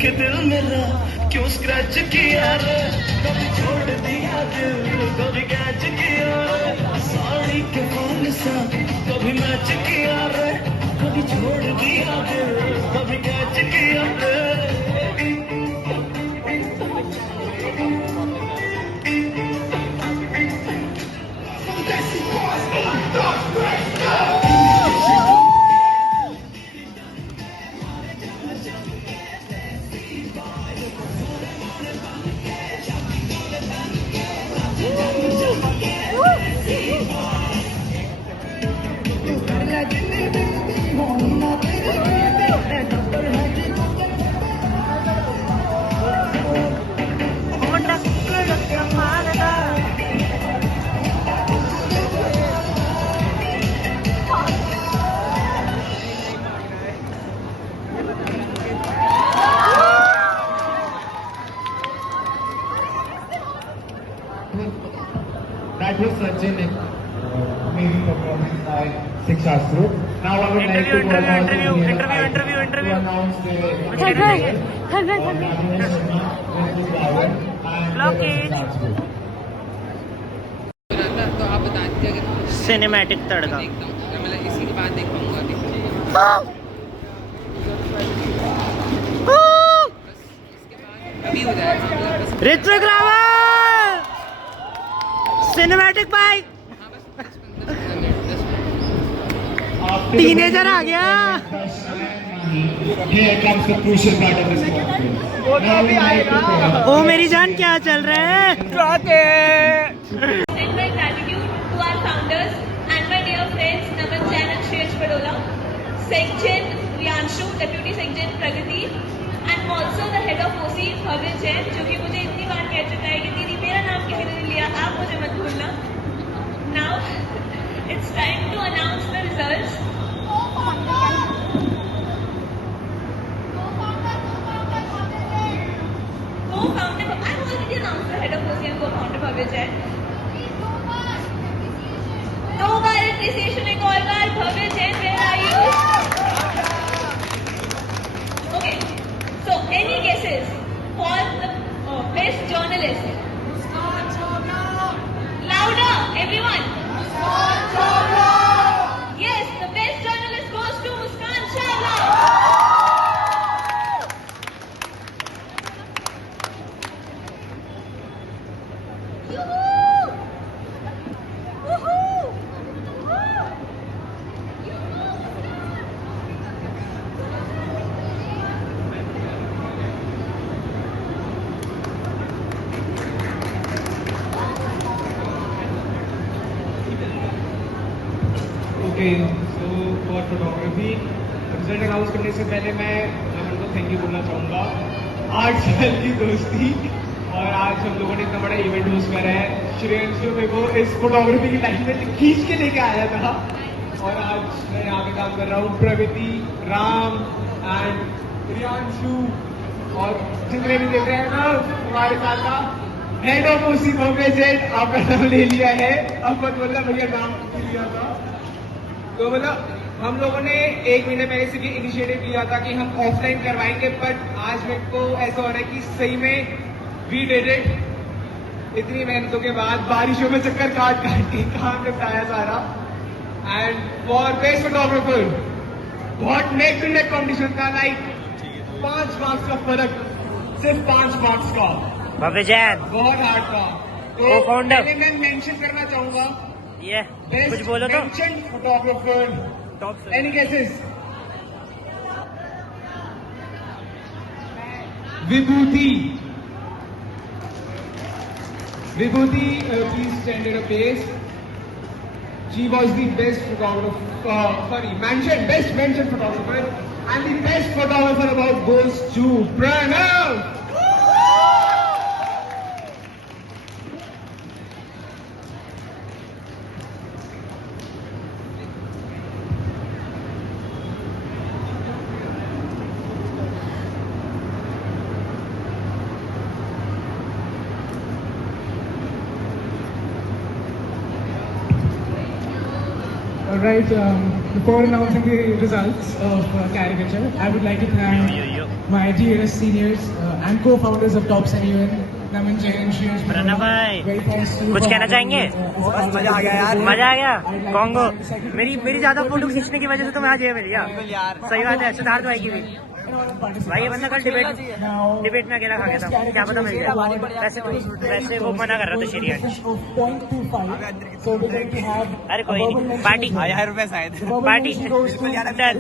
के दिल मेरा क्यों स्क्रैच किया रे, कभी छोड़ दिया दिल कभी कैच किया रे, साड़ी के फूल सा कभी मैच किया रे, कभी छोड़ दिया दिल कभी कैच किया रे। That was such an amazing performance by Sikshastru. Now I would like to go ahead to announce the तो आप बता दीजिए अगर सिनेमैटिक तड़का देखता हूँ मैं मतलब इसी के बाद देख पाऊंगा अभी हो जाएगा मतलब बस ऋत्विक रावल सिनेमैटिक बाइक हाँ बस 10 मिनट टीनेजर आ गया Here comes the crucial part of this conference. वो तो अभी आएगा। ओ मेरी जान क्या चल रहा है Send my gratitude to our founders and my dear friends Naman Jain and Shreyash Padola, Secgen Riyanshu, Deputy Secgen Pragati, and also the head of OC Bhavya Jain, जो कि मुझे इतनी बार कह चुका है कि दीदी मेरा नाम किसी ने लिया, आप मुझे मत भूलना. Now it's time to announce the results. Co-founder, I've already announced the head of OC and co-founder Bhavya Jain. दो बार appreciation एक और बार भव्य Jain, where are you? Okay, so any guesses for the best journalist? Louder, everyone! Yes, the best journalist goes to Muskan Chawla. Okay, so for photography, result announce करने से पहले मैं नमन को थैंक यू बोलना चाहूँगा. 8 साल की दोस्ती और आज हम लोगों ने इतना बड़ा इवेंट होस्ट करा है. श्रेयांशु मेरे को इस फोटोग्राफी की लाइन में खींच के लेके आया था और आज मैं यहाँ पे काम कर रहा हूँ. प्रगति, राम एंड रियांशु और जितने भी देख रहे हैं ना हमारे साथ का हेड ऑफ ओसी भव्य जैन, आपका नाम ले लिया है. अब मत बोलना भैया नाम लिया था. तो मतलब हम लोगों ने 1 महीने पहले से इनिशिएटिव लिया था कि हम ऑफलाइन करवाएंगे, बट आज मेरे को ऐसा हो रहा है कि सही में वी डिड इट. इतनी मेहनतों के बाद बारिशों में चक्कर काट के काम निपटाया सारा. एंड फॉर बेस्ट फोटोग्राफर बहुत नेक टू नेक कॉम्पिटिशन था. लाइक 5 मार्क्स का फर्क, सिर्फ 5 मार्क्स का. भव्य जैन बहुत हार्ड था. तो Co-founder. पहले मैं मेंशन करना चाहूंगा ये कुछ बोलो तो. mentioned photographer. Any guesses? Vibhuti. Vibhuti, please stand at a place. She was the best photographer. Best mentioned photographer, and the best photographer about goes to Pranav. Alright, before announcing the results of caricature, I would like to thank my GLS seniors and co-founders of Top Semi-UN, Naman Jain and Shreyansh Pranav भाई Very thanks to you कुछ for कहना चाहेंगे? बस मजा आ गया यार. मजा आ गया. कॉन्गो मेरी ज्यादा फोटो खींचने की वजह से तुम्हें आज ये मिल गया. सही बात है. सिद्धार्थ भाई की भी. भाई ये बंदा कल डिबेट में अकेला खा गया था. क्या पता मिल गया. वैसे वो मना कर रहा था Shreyansh. So we're going to have अरे कोई नहीं. पार्टी 1000 रुपए शायद. Party done.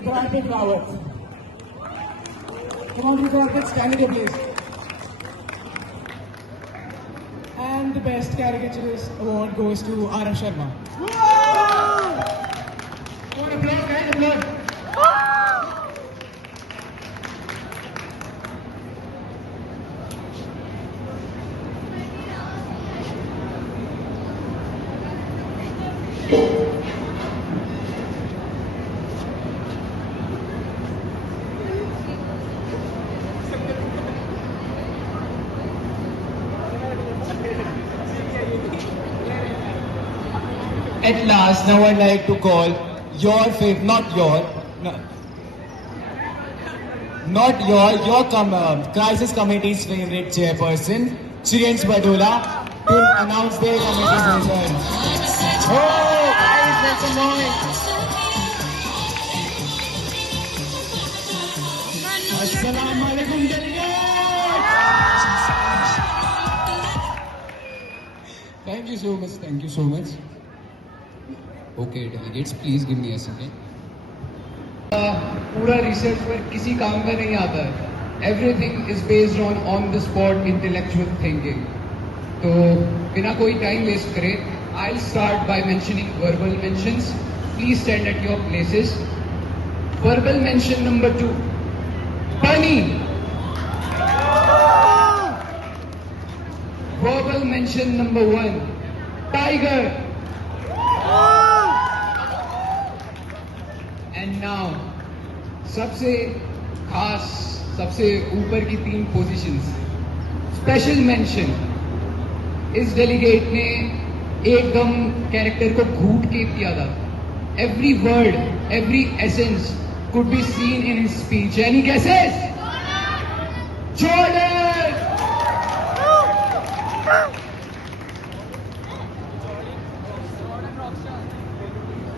Come on, Ricardo, stand in your place. And the best caricaturist award goes to R.F. Sharma. I want to applause, guys, applause. At last, now I'd like to call your favorite, your crisis committee's favorite chairperson, Chirens Badola, to announce their committee's results. Oh, guys, make some noise. Assalamu alaikum, delegates. Thank you so much. Thank you so much. Okay, delegates, please give me a second. पूरा रिसर्च पर किसी काम का नहीं आता है. Everything is based on the spot intellectual thinking. तो बिना कोई टाइम वेस्ट करे, I'll start by mentioning verbal mentions. Please stand at your places. Verbal mention number 2, bunny. Verbal mention number 1, tiger. And now, सबसे खास, सबसे ऊपर की 3 पोजीशंस. स्पेशल मेंशन, इस डेलीगेट ने एकदम कैरेक्टर को घूट के किया था. Every word, every essence could be seen in his speech. Any guesses? Jordan!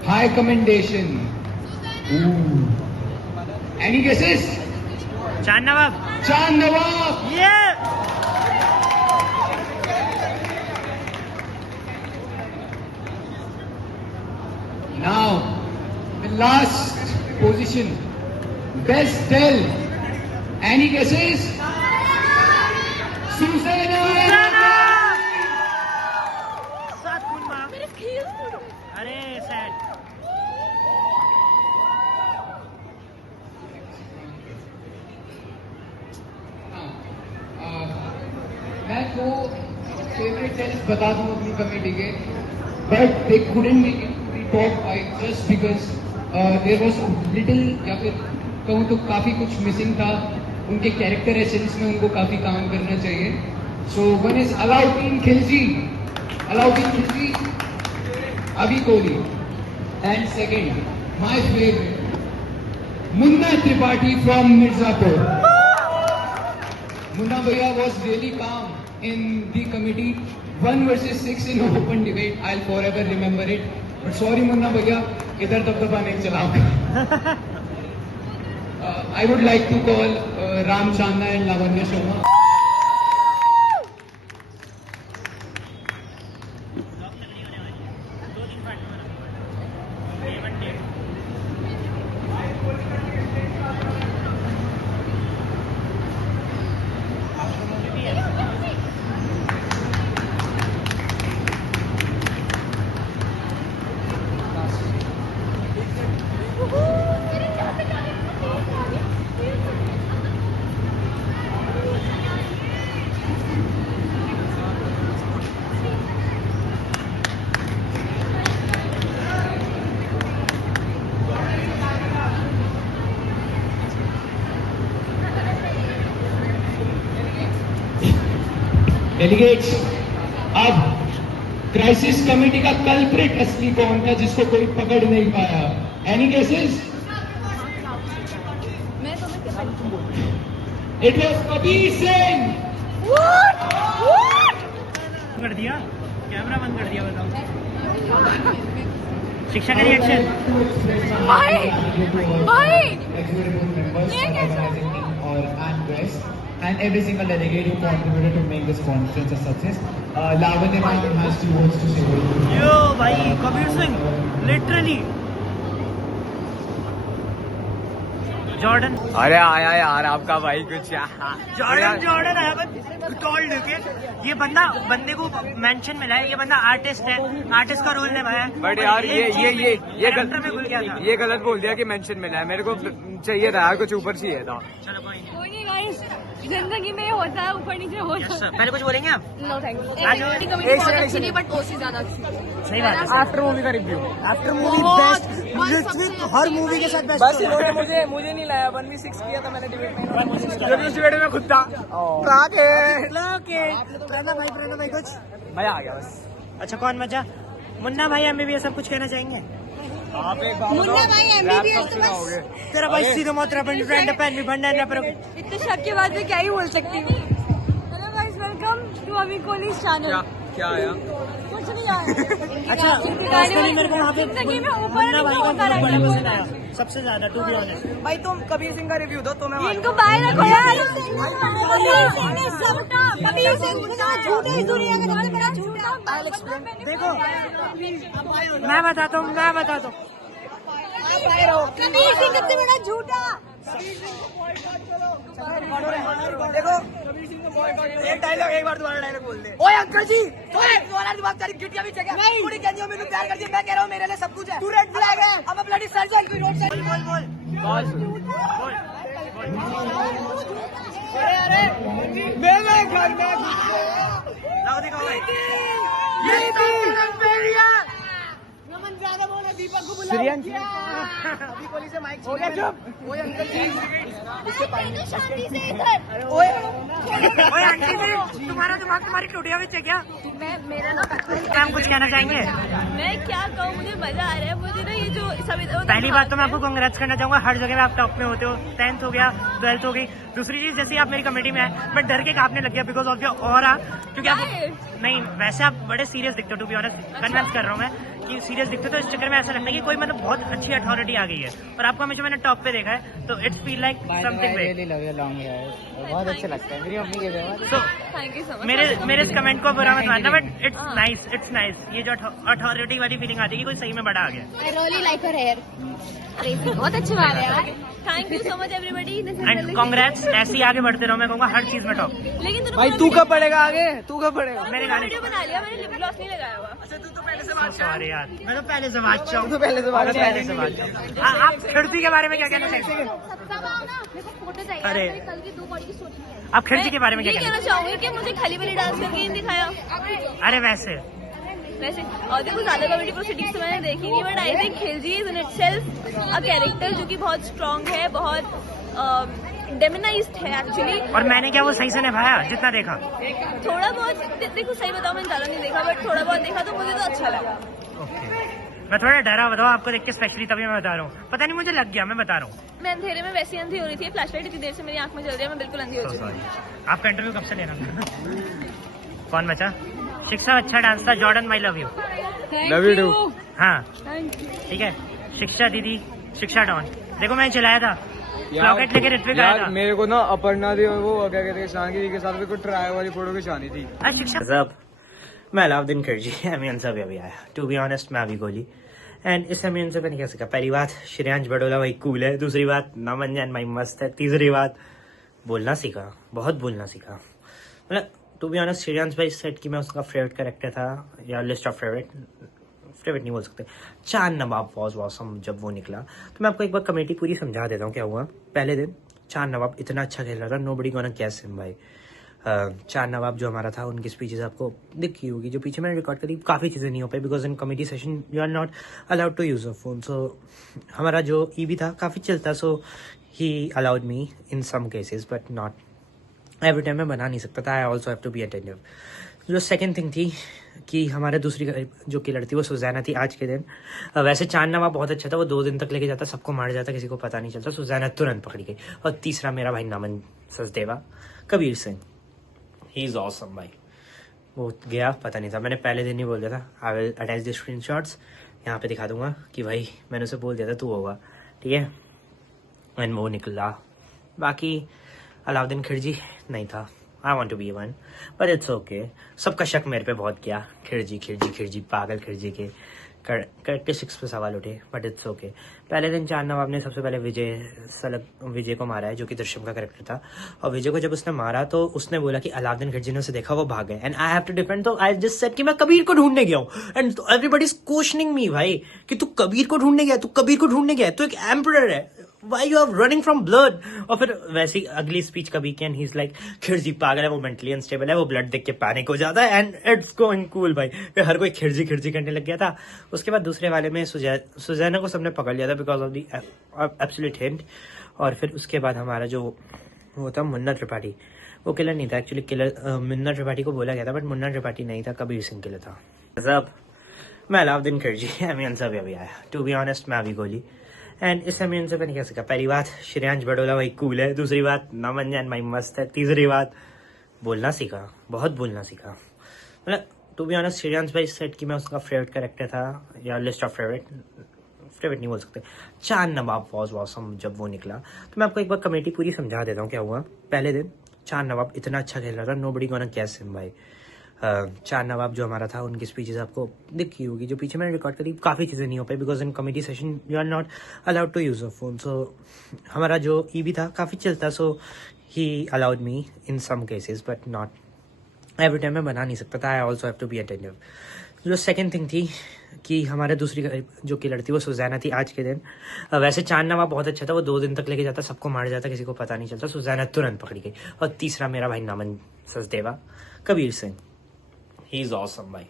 High commendation. Ooh. Any guesses? Chan Nawab. Chan Nawab. Yeah. Now, the last position, best tell. Any guesses? Susanna. अरे सैड. मैं तो फेवरेट टेनिस बता दूं अपनी कमेटी के, but they couldn't make it to the top 5 just because there was little, या फिर कहूँ तो काफी कुछ मिसिंग था. उनके कैरेक्टर एसेंस में उनको काफी काम करना चाहिए. So one is Alauddin Khilji, अभी Kohli. And second, my favourite, Munna Tripathi from Mirzapur. Munna Bhaiya was really calm in the committee. 1 versus 6 in open debate. I'll forever remember it. But sorry, Munna Bhaiya, idhar dabdaba nahi chalaunga. I would like to call Ram Chandna and Lavanya Sharma. Delegates, अब क्राइसिस कमेटी का कल्प्रिट असली कौन था जिसको कोई पकड़ नहीं पाया? Any cases? It was Kabir Singh. कर दिया, कैमरा बंद कर दिया. बताओ शिक्षा का reaction. And every single delegate who contributed to make this conference a success. Lavanya ma'am has 2 words to say. Yo, bhai, Kabir Singh, literally. Jordan. अरे आया यार आपका भाई कुछ जॉर्डन है टोल्ड के ये बंदे को मेंशन मिला है, ये बंदा आर्टिस्ट है, आर्टिस्ट का रोल निभाया है। बट यार ये गलत बोल दिया कि मेंशन मिला है, मेरे को चाहिए था यार कुछ ऊपर चाहिए था। चलो कोई नहीं, कोई नहीं गाइस, जिंदगी में होता है ऊपर नीचे होता है। पहले कुछ बोलेंगे आप? No thank you. But OC ज्यादा अच्छी। सही बात है। आफ्टर मूवी का रिव्यू। आफ्टर मूवी बेस्ट, हर मूवी के साथ बेस्ट। बस इन्होंने मुझे नहीं लाया, 1v6 किया था मैंने डिबेट में, उस वीडियो में खुद था प्रणव भाई कुछ मजा आ गया बस। अच्छा कौन बचा? मुन्ना भाई MBBS सब कुछ कहना चाहेंगे? आप एक बात मुन्ना भाई MBBS तो बस तेरा भाई सीधे मोतरा फ्रेंड पैन भी भंडार ना पर इतने शक के बाद मैं क्या ही बोल सकती हूँ। हेलो गाइस, वेलकम टू अभी कोहलीज चैनल। क्या आया? कुछ नहीं आया। अच्छा पर्सनली मेरे को वहाँ पे जिंदगी में ऊपर मुन्ना भाई का होता बहुत बड़ा रहता पसंद है। आया सबसे ज्यादा, टू बी ऑनेस्ट। भाई तुम कबीर सिंह का रिव्यू दो तो मैं इनको बाहर रखो यार। कबीर सिंह ने सबका, कबीर सिंह झूठ है इस दुनिया का सबसे बड़ा झूठा। देखो मैं बताता हूँ कबीर सिंह सबसे बड़ा झूठा। देखो एक डायलॉग, एक बार दोबारा डायलॉग बोल दे। ओए अंकल जी, दोबारा दिमाग तेरी गिट्टियां भी चेक है। पूरी कहती हो मैंने प्यार कर दिया, मैं कह रहा हूं मेरे लिए सब कुछ है। तू रेड फ्लैग है, अब ब्लडी सर्जन की रोड से अरे मेरे घर में लाओ दिखाओ भाई। ये नमन ज्यादा बोला, दीपक को बुला अभी पुलिस से माइक हो गया चुप। ओए अंकल जी शांति से इधर। ओए ओए आंटी जी, तुम्हारा दिमाग तुम्हारी टूटिया में है क्या? मेरा हम कुछ कहना चाहेंगे? मैं क्या कहूँ, मुझे मजा आ रहा है। मुझे ना ये जो पहली बात तो मैं आपको कांग्रेस करना चाहूंगा, हर जगह में आप टॉप में होते हो। 10th हो गया, 12th हो गई। दूसरी चीज, जैसे आप मेरी कमेटी में आए मैं डर के कांपने लग गया बिकॉज ऑफ योर ऑरा, क्योंकि आप नहीं वैसे आप बड़े सीरियस दिखते हो। टू बी ऑनेस्ट कन्विंस कर रहा हूँ मैं कि सीरियस दिखते हो, तो इस चक्कर में ऐसा लगता है कि कोई मतलब बहुत अच्छी अथॉरिटी आ गई है। और आपको हमेशा मैंने टॉप पे देखा है, तो it's feel like something big. बहुत अच्छा लगता है, मेरी मम्मी के तो थैंक यू सो मच। मेरे इस कमेंट को बुरा मत मानना, बट इट्स नाइस। ये जो अथॉरिटी वाली फीलिंग आती है कि कोई सही में बड़ा आ गया। I really like her hair. बहुत अच्छे बात है यार। Thank you so much everybody. And congrats, ऐसे ही आगे बढ़ते रहो। मैं कहूँगा हर चीज में टॉप। लेकिन भाई तू कब पढ़ेगा आगे, तू कब पढ़ेगा? मेरे गाने वीडियो बना लिया मैंने, लिप ग्लॉस नहीं लगाया हुआ। अच्छा तू तो पहले से बात सॉरी यार, मैं तो पहले से बादशाह हूँ। तू पहले से बात पहले से बादशाह। आप खिड़की के बारे में क्या कहना चाहेंगे? सबका भाव ना, मेरे को फोटो चाहिए। अरे। मेरे कल की 2 बॉडी की स्टोरी नहीं आई। आप खिड़की के बारे में क्या ये कहना कहना चाहूंगी कि मुझे खाली वाली डांस करके नहीं दिखाया। अरे वैसे और देखो ज्यादा कॉमेडी प्रोसीडिंग्स तो मैंने देखी नहीं, but I think Khilji is in itself a character जो कि बहुत स्ट्रांग है, बहुत डेमोनाइज्ड है एक्चुअली। और मैंने क्या वो सही से निभाया जितना देखा? थोड़ा बहुत देखो, सही बताओ मैंने ज्यादा नहीं देखा, बट थोड़ा बहुत देखा तो मुझे तो अच्छा लगा। मैं थोड़ा डरा बताओ आपको देख के, स्पेशली तभी मैं बता रहा हूँ। पता नहीं मुझे लग गया, मैं बता रहा हूँ। मैं अंधेरे में वैसी अंधी हो रही थी, फ्लैशलाइट इतनी देर से मेरी आंख में चल रही है, मैं बिल्कुल अंधी हो चुकी हूँ। आपका इंटरव्यू कब से लेना था? कौन बचा? शिक्षा अच्छा डांस था। Jordan my love you. Love you too. हाँ ठीक है। शिक्षा दीदी, शिक्षा डॉन, देखो मैंने चलाया था रॉकेट लेके ऋत्विक आया था। मेरे को ना अपर्णा दी और वो क्या कहते हैं शांति के साथ मेरे को ट्राई वाली फोटो खिंचानी थी। शिक्षा मैं अलाउद्दीन खिलजी एमियन से अभी आया। टू बी ऑनेस्ट मैं अभी कोहली एंड इस एमियन से मैंने क्या सीखा? पहली बात, श्रेयांश बडोला भाई कूल है। दूसरी बात, नमन जैन भाई मस्त है। तीसरी बात, बोलना सीखा, बहुत बोलना सीखा। मतलब टू बी ऑनेस्ट श्रेयांश भाई सेट की मैं उसका फेवरेट कैरेक्टर था, या लिस्ट ऑफ फेवरेट नहीं बोल सकते। चांद नवाब वॉज ऑसम जब वो निकला। तो मैं आपको एक बार कमेटी पूरी समझा देता हूँ क्या हुआ। पहले दिन चांद नवाब इतना अच्छा खेल रहा था, नोबडी गोना गेस हिम भाई। चांद नवाब जो हमारा था, उनकी स्पीचेस आपको दिखी होगी, जो पीछे मैंने रिकॉर्ड करी। काफ़ी चीज़ें नहीं हो पाई because in committee session you are not allowed to use a phone. So हमारा जो ईवी था काफ़ी चलता, so he allowed me in some cases but not every time. मैं बना नहीं सकता था, I also have to be attentive. जो सेकंड थिंग थी कि हमारे दूसरी जो किलर थी वो सुजैना थी आज के दिन। वैसे चांद नवाब बहुत अच्छा था, वो 2 दिन तक लेके जाता, सबको मार जाता, किसी को पता नहीं चलता। सुजैना तुरंत पकड़ी गई। और तीसरा मेरा भाई Naman Sachdeva, Kabir Singh, he is awesome भाई। वो गया, पता नहीं था, मैंने पहले दिन ही बोल दिया था। I will attach the screenshots, यहाँ पे दिखा दूंगा कि भाई मैंने उसे बोल दिया था तू होगा, ठीक है। एंड वो निकला। बाकी अलाउद्दीन खिलजी नहीं था। I want to be one but it's okay. सबका शक मेरे पे बहुत किया, खिलजी खिलजी खिलजी, पागल खिलजी के। करके 6 पे सवाल उठे, बट इट्स ओके। पहले दिन चार नवाब ने सबसे पहले विजय को मारा है, जो कि दृश्यम का कैरेक्टर था। और विजय को जब उसने मारा तो उसने बोला कि अलाउद्दीन खिलजी ने उसे देखा, वो भाग गए, and I have to defend. तो आई जस्ट सेड कि मैं कबीर को ढूंढने गया हूँ, and everybody is questioning me भाई कि तू कबीर को ढूंढने गया, तू कबीर को ढूंढने गया, तू एक एम्परर है, why you are running from blood. और फिर वैसी अगली स्पीच कबीर की, and he is like Khilji पागल है, वो मेंटली अनस्टेबल है, वो ब्लड देख के पैनिक हो जाता है, एंड इट्स गोइंग कूल भाई। फिर हर कोई खिलजी करने लग गया था। उसके बाद दूसरे वाले में सुजैना को सबने पकड़ लिया था because of the absolute hint. और फिर उसके बाद हमारा जो वो था मुन्ना त्रिपाठी, वो किलर नहीं था एक्चुअली। किलर मुन्ना त्रिपाठी को बोला गया था, बट मुन्ना त्रिपाठी नहीं था, कबीर सिंह किलर था। सब मैं अलाउद्दीन खिलजी सब अभी आया, टू बी ऑनेस्ट मैं अभी गोली। एंड इस समय से मैंने क्या सीखा, पहली बात श्रेयांश बडोला भाई कूल है, दूसरी बात नमन जैन भाई मस्त है, तीसरी बात बोलना सीखा, बहुत बोलना सीखा। मतलब टू बी ऑनेस्ट श्रेयांश भाई सेट कि मैं उसका फेवरेट कैरेक्टर था, या लिस्ट ऑफ फेवरेट नहीं बोल सकते, चांद नवाब वॉज ऑसम जब वो निकला। तो मैं आपको एक बार कमेटी पूरी समझा देता हूँ क्या हुआ। पहले दिन चांद नवाब इतना अच्छा खेल रहा था, नोबडी गोना गेस हिम भाई। चांद नवाब जो हमारा था, उनकी स्पीचेस आपको दिखी होगी, जो पीछे मैंने रिकॉर्ड करी, काफ़ी चीज़ें नहीं हो पाई because in committee session you are not allowed to use a phone. So हमारा जो ईबी था काफ़ी चलता, so he allowed me in some cases but not every time. मैं बना नहीं सकता था, I also have to be attentive. जो सेकेंड थिंग थी कि हमारे दूसरी जो किलर थी वो सुजैना थी आज के दिन। वैसे चांद नवाब बहुत अच्छा था, वो 2 दिन तक लेके जाता, सबको मार जाता, किसी को पता नहीं चलता। सुजैना तुरंत पकड़ी गई। और तीसरा मेरा भाई Naman Sachdeva, Kabir Singh, he is awesome भाई।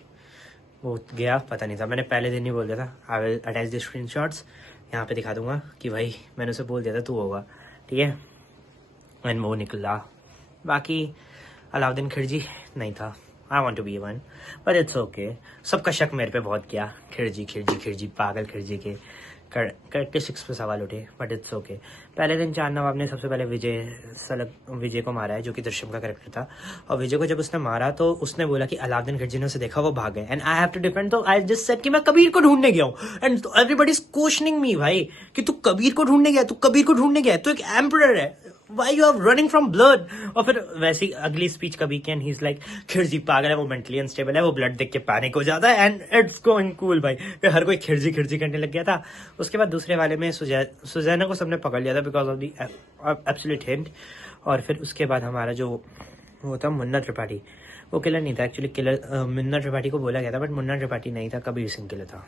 वो गया, पता नहीं था, मैंने पहले दिन ही बोल दिया था I will attach the screenshots, यहाँ पे दिखा दूंगा कि भाई मैंने उसे बोल दिया था तू होगा, ठीक है। एंड वो निकला। बाकी अलाउद्दीन खिलजी नहीं था, I want to be one, but it's okay. सबका शक मेरे पे बहुत किया, खिलजी पागल खिलजी के करके 6 पे सवाल उठे, बट इट्स ओके। पहले दिन चार नवाब ने सबसे पहले विजय को मारा है, जो कि दृश्यम का कैरेक्टर था। और विजय को जब उसने मारा तो उसने बोला कि अलाउद्दीन खिलजी ने उसे देखा, वो भाग गए, and I have to defend. तो आई जस्ट सेड कि मैं कबीर को ढूंढने गया हूँ, and everybody is questioning me भाई कि तू कबीर को ढूंढने गया, तू एक एम्परर है, why you are running from blood. और फिर वैसी अगली स्पीच कबीर की, and he is like Khilji पागल है, वो मेंटली अनस्टेबल है, वो ब्लड देख के पैनिक हो जाता है, एंड इट्स गोइंग कूल भाई। फिर हर कोई खिलजी करने लग गया था। उसके बाद दूसरे वाले में सुजैना को सबने पकड़ लिया था because of the absolute hint. और फिर उसके बाद हमारा जो वो था मुन्ना त्रिपाठी, वो किलर नहीं था एक्चुअली। किलर मुन्ना त्रिपाठी को बोला गया था, बट मुन्ना त्रिपाठी नहीं था, कबीर सिंह किलर था।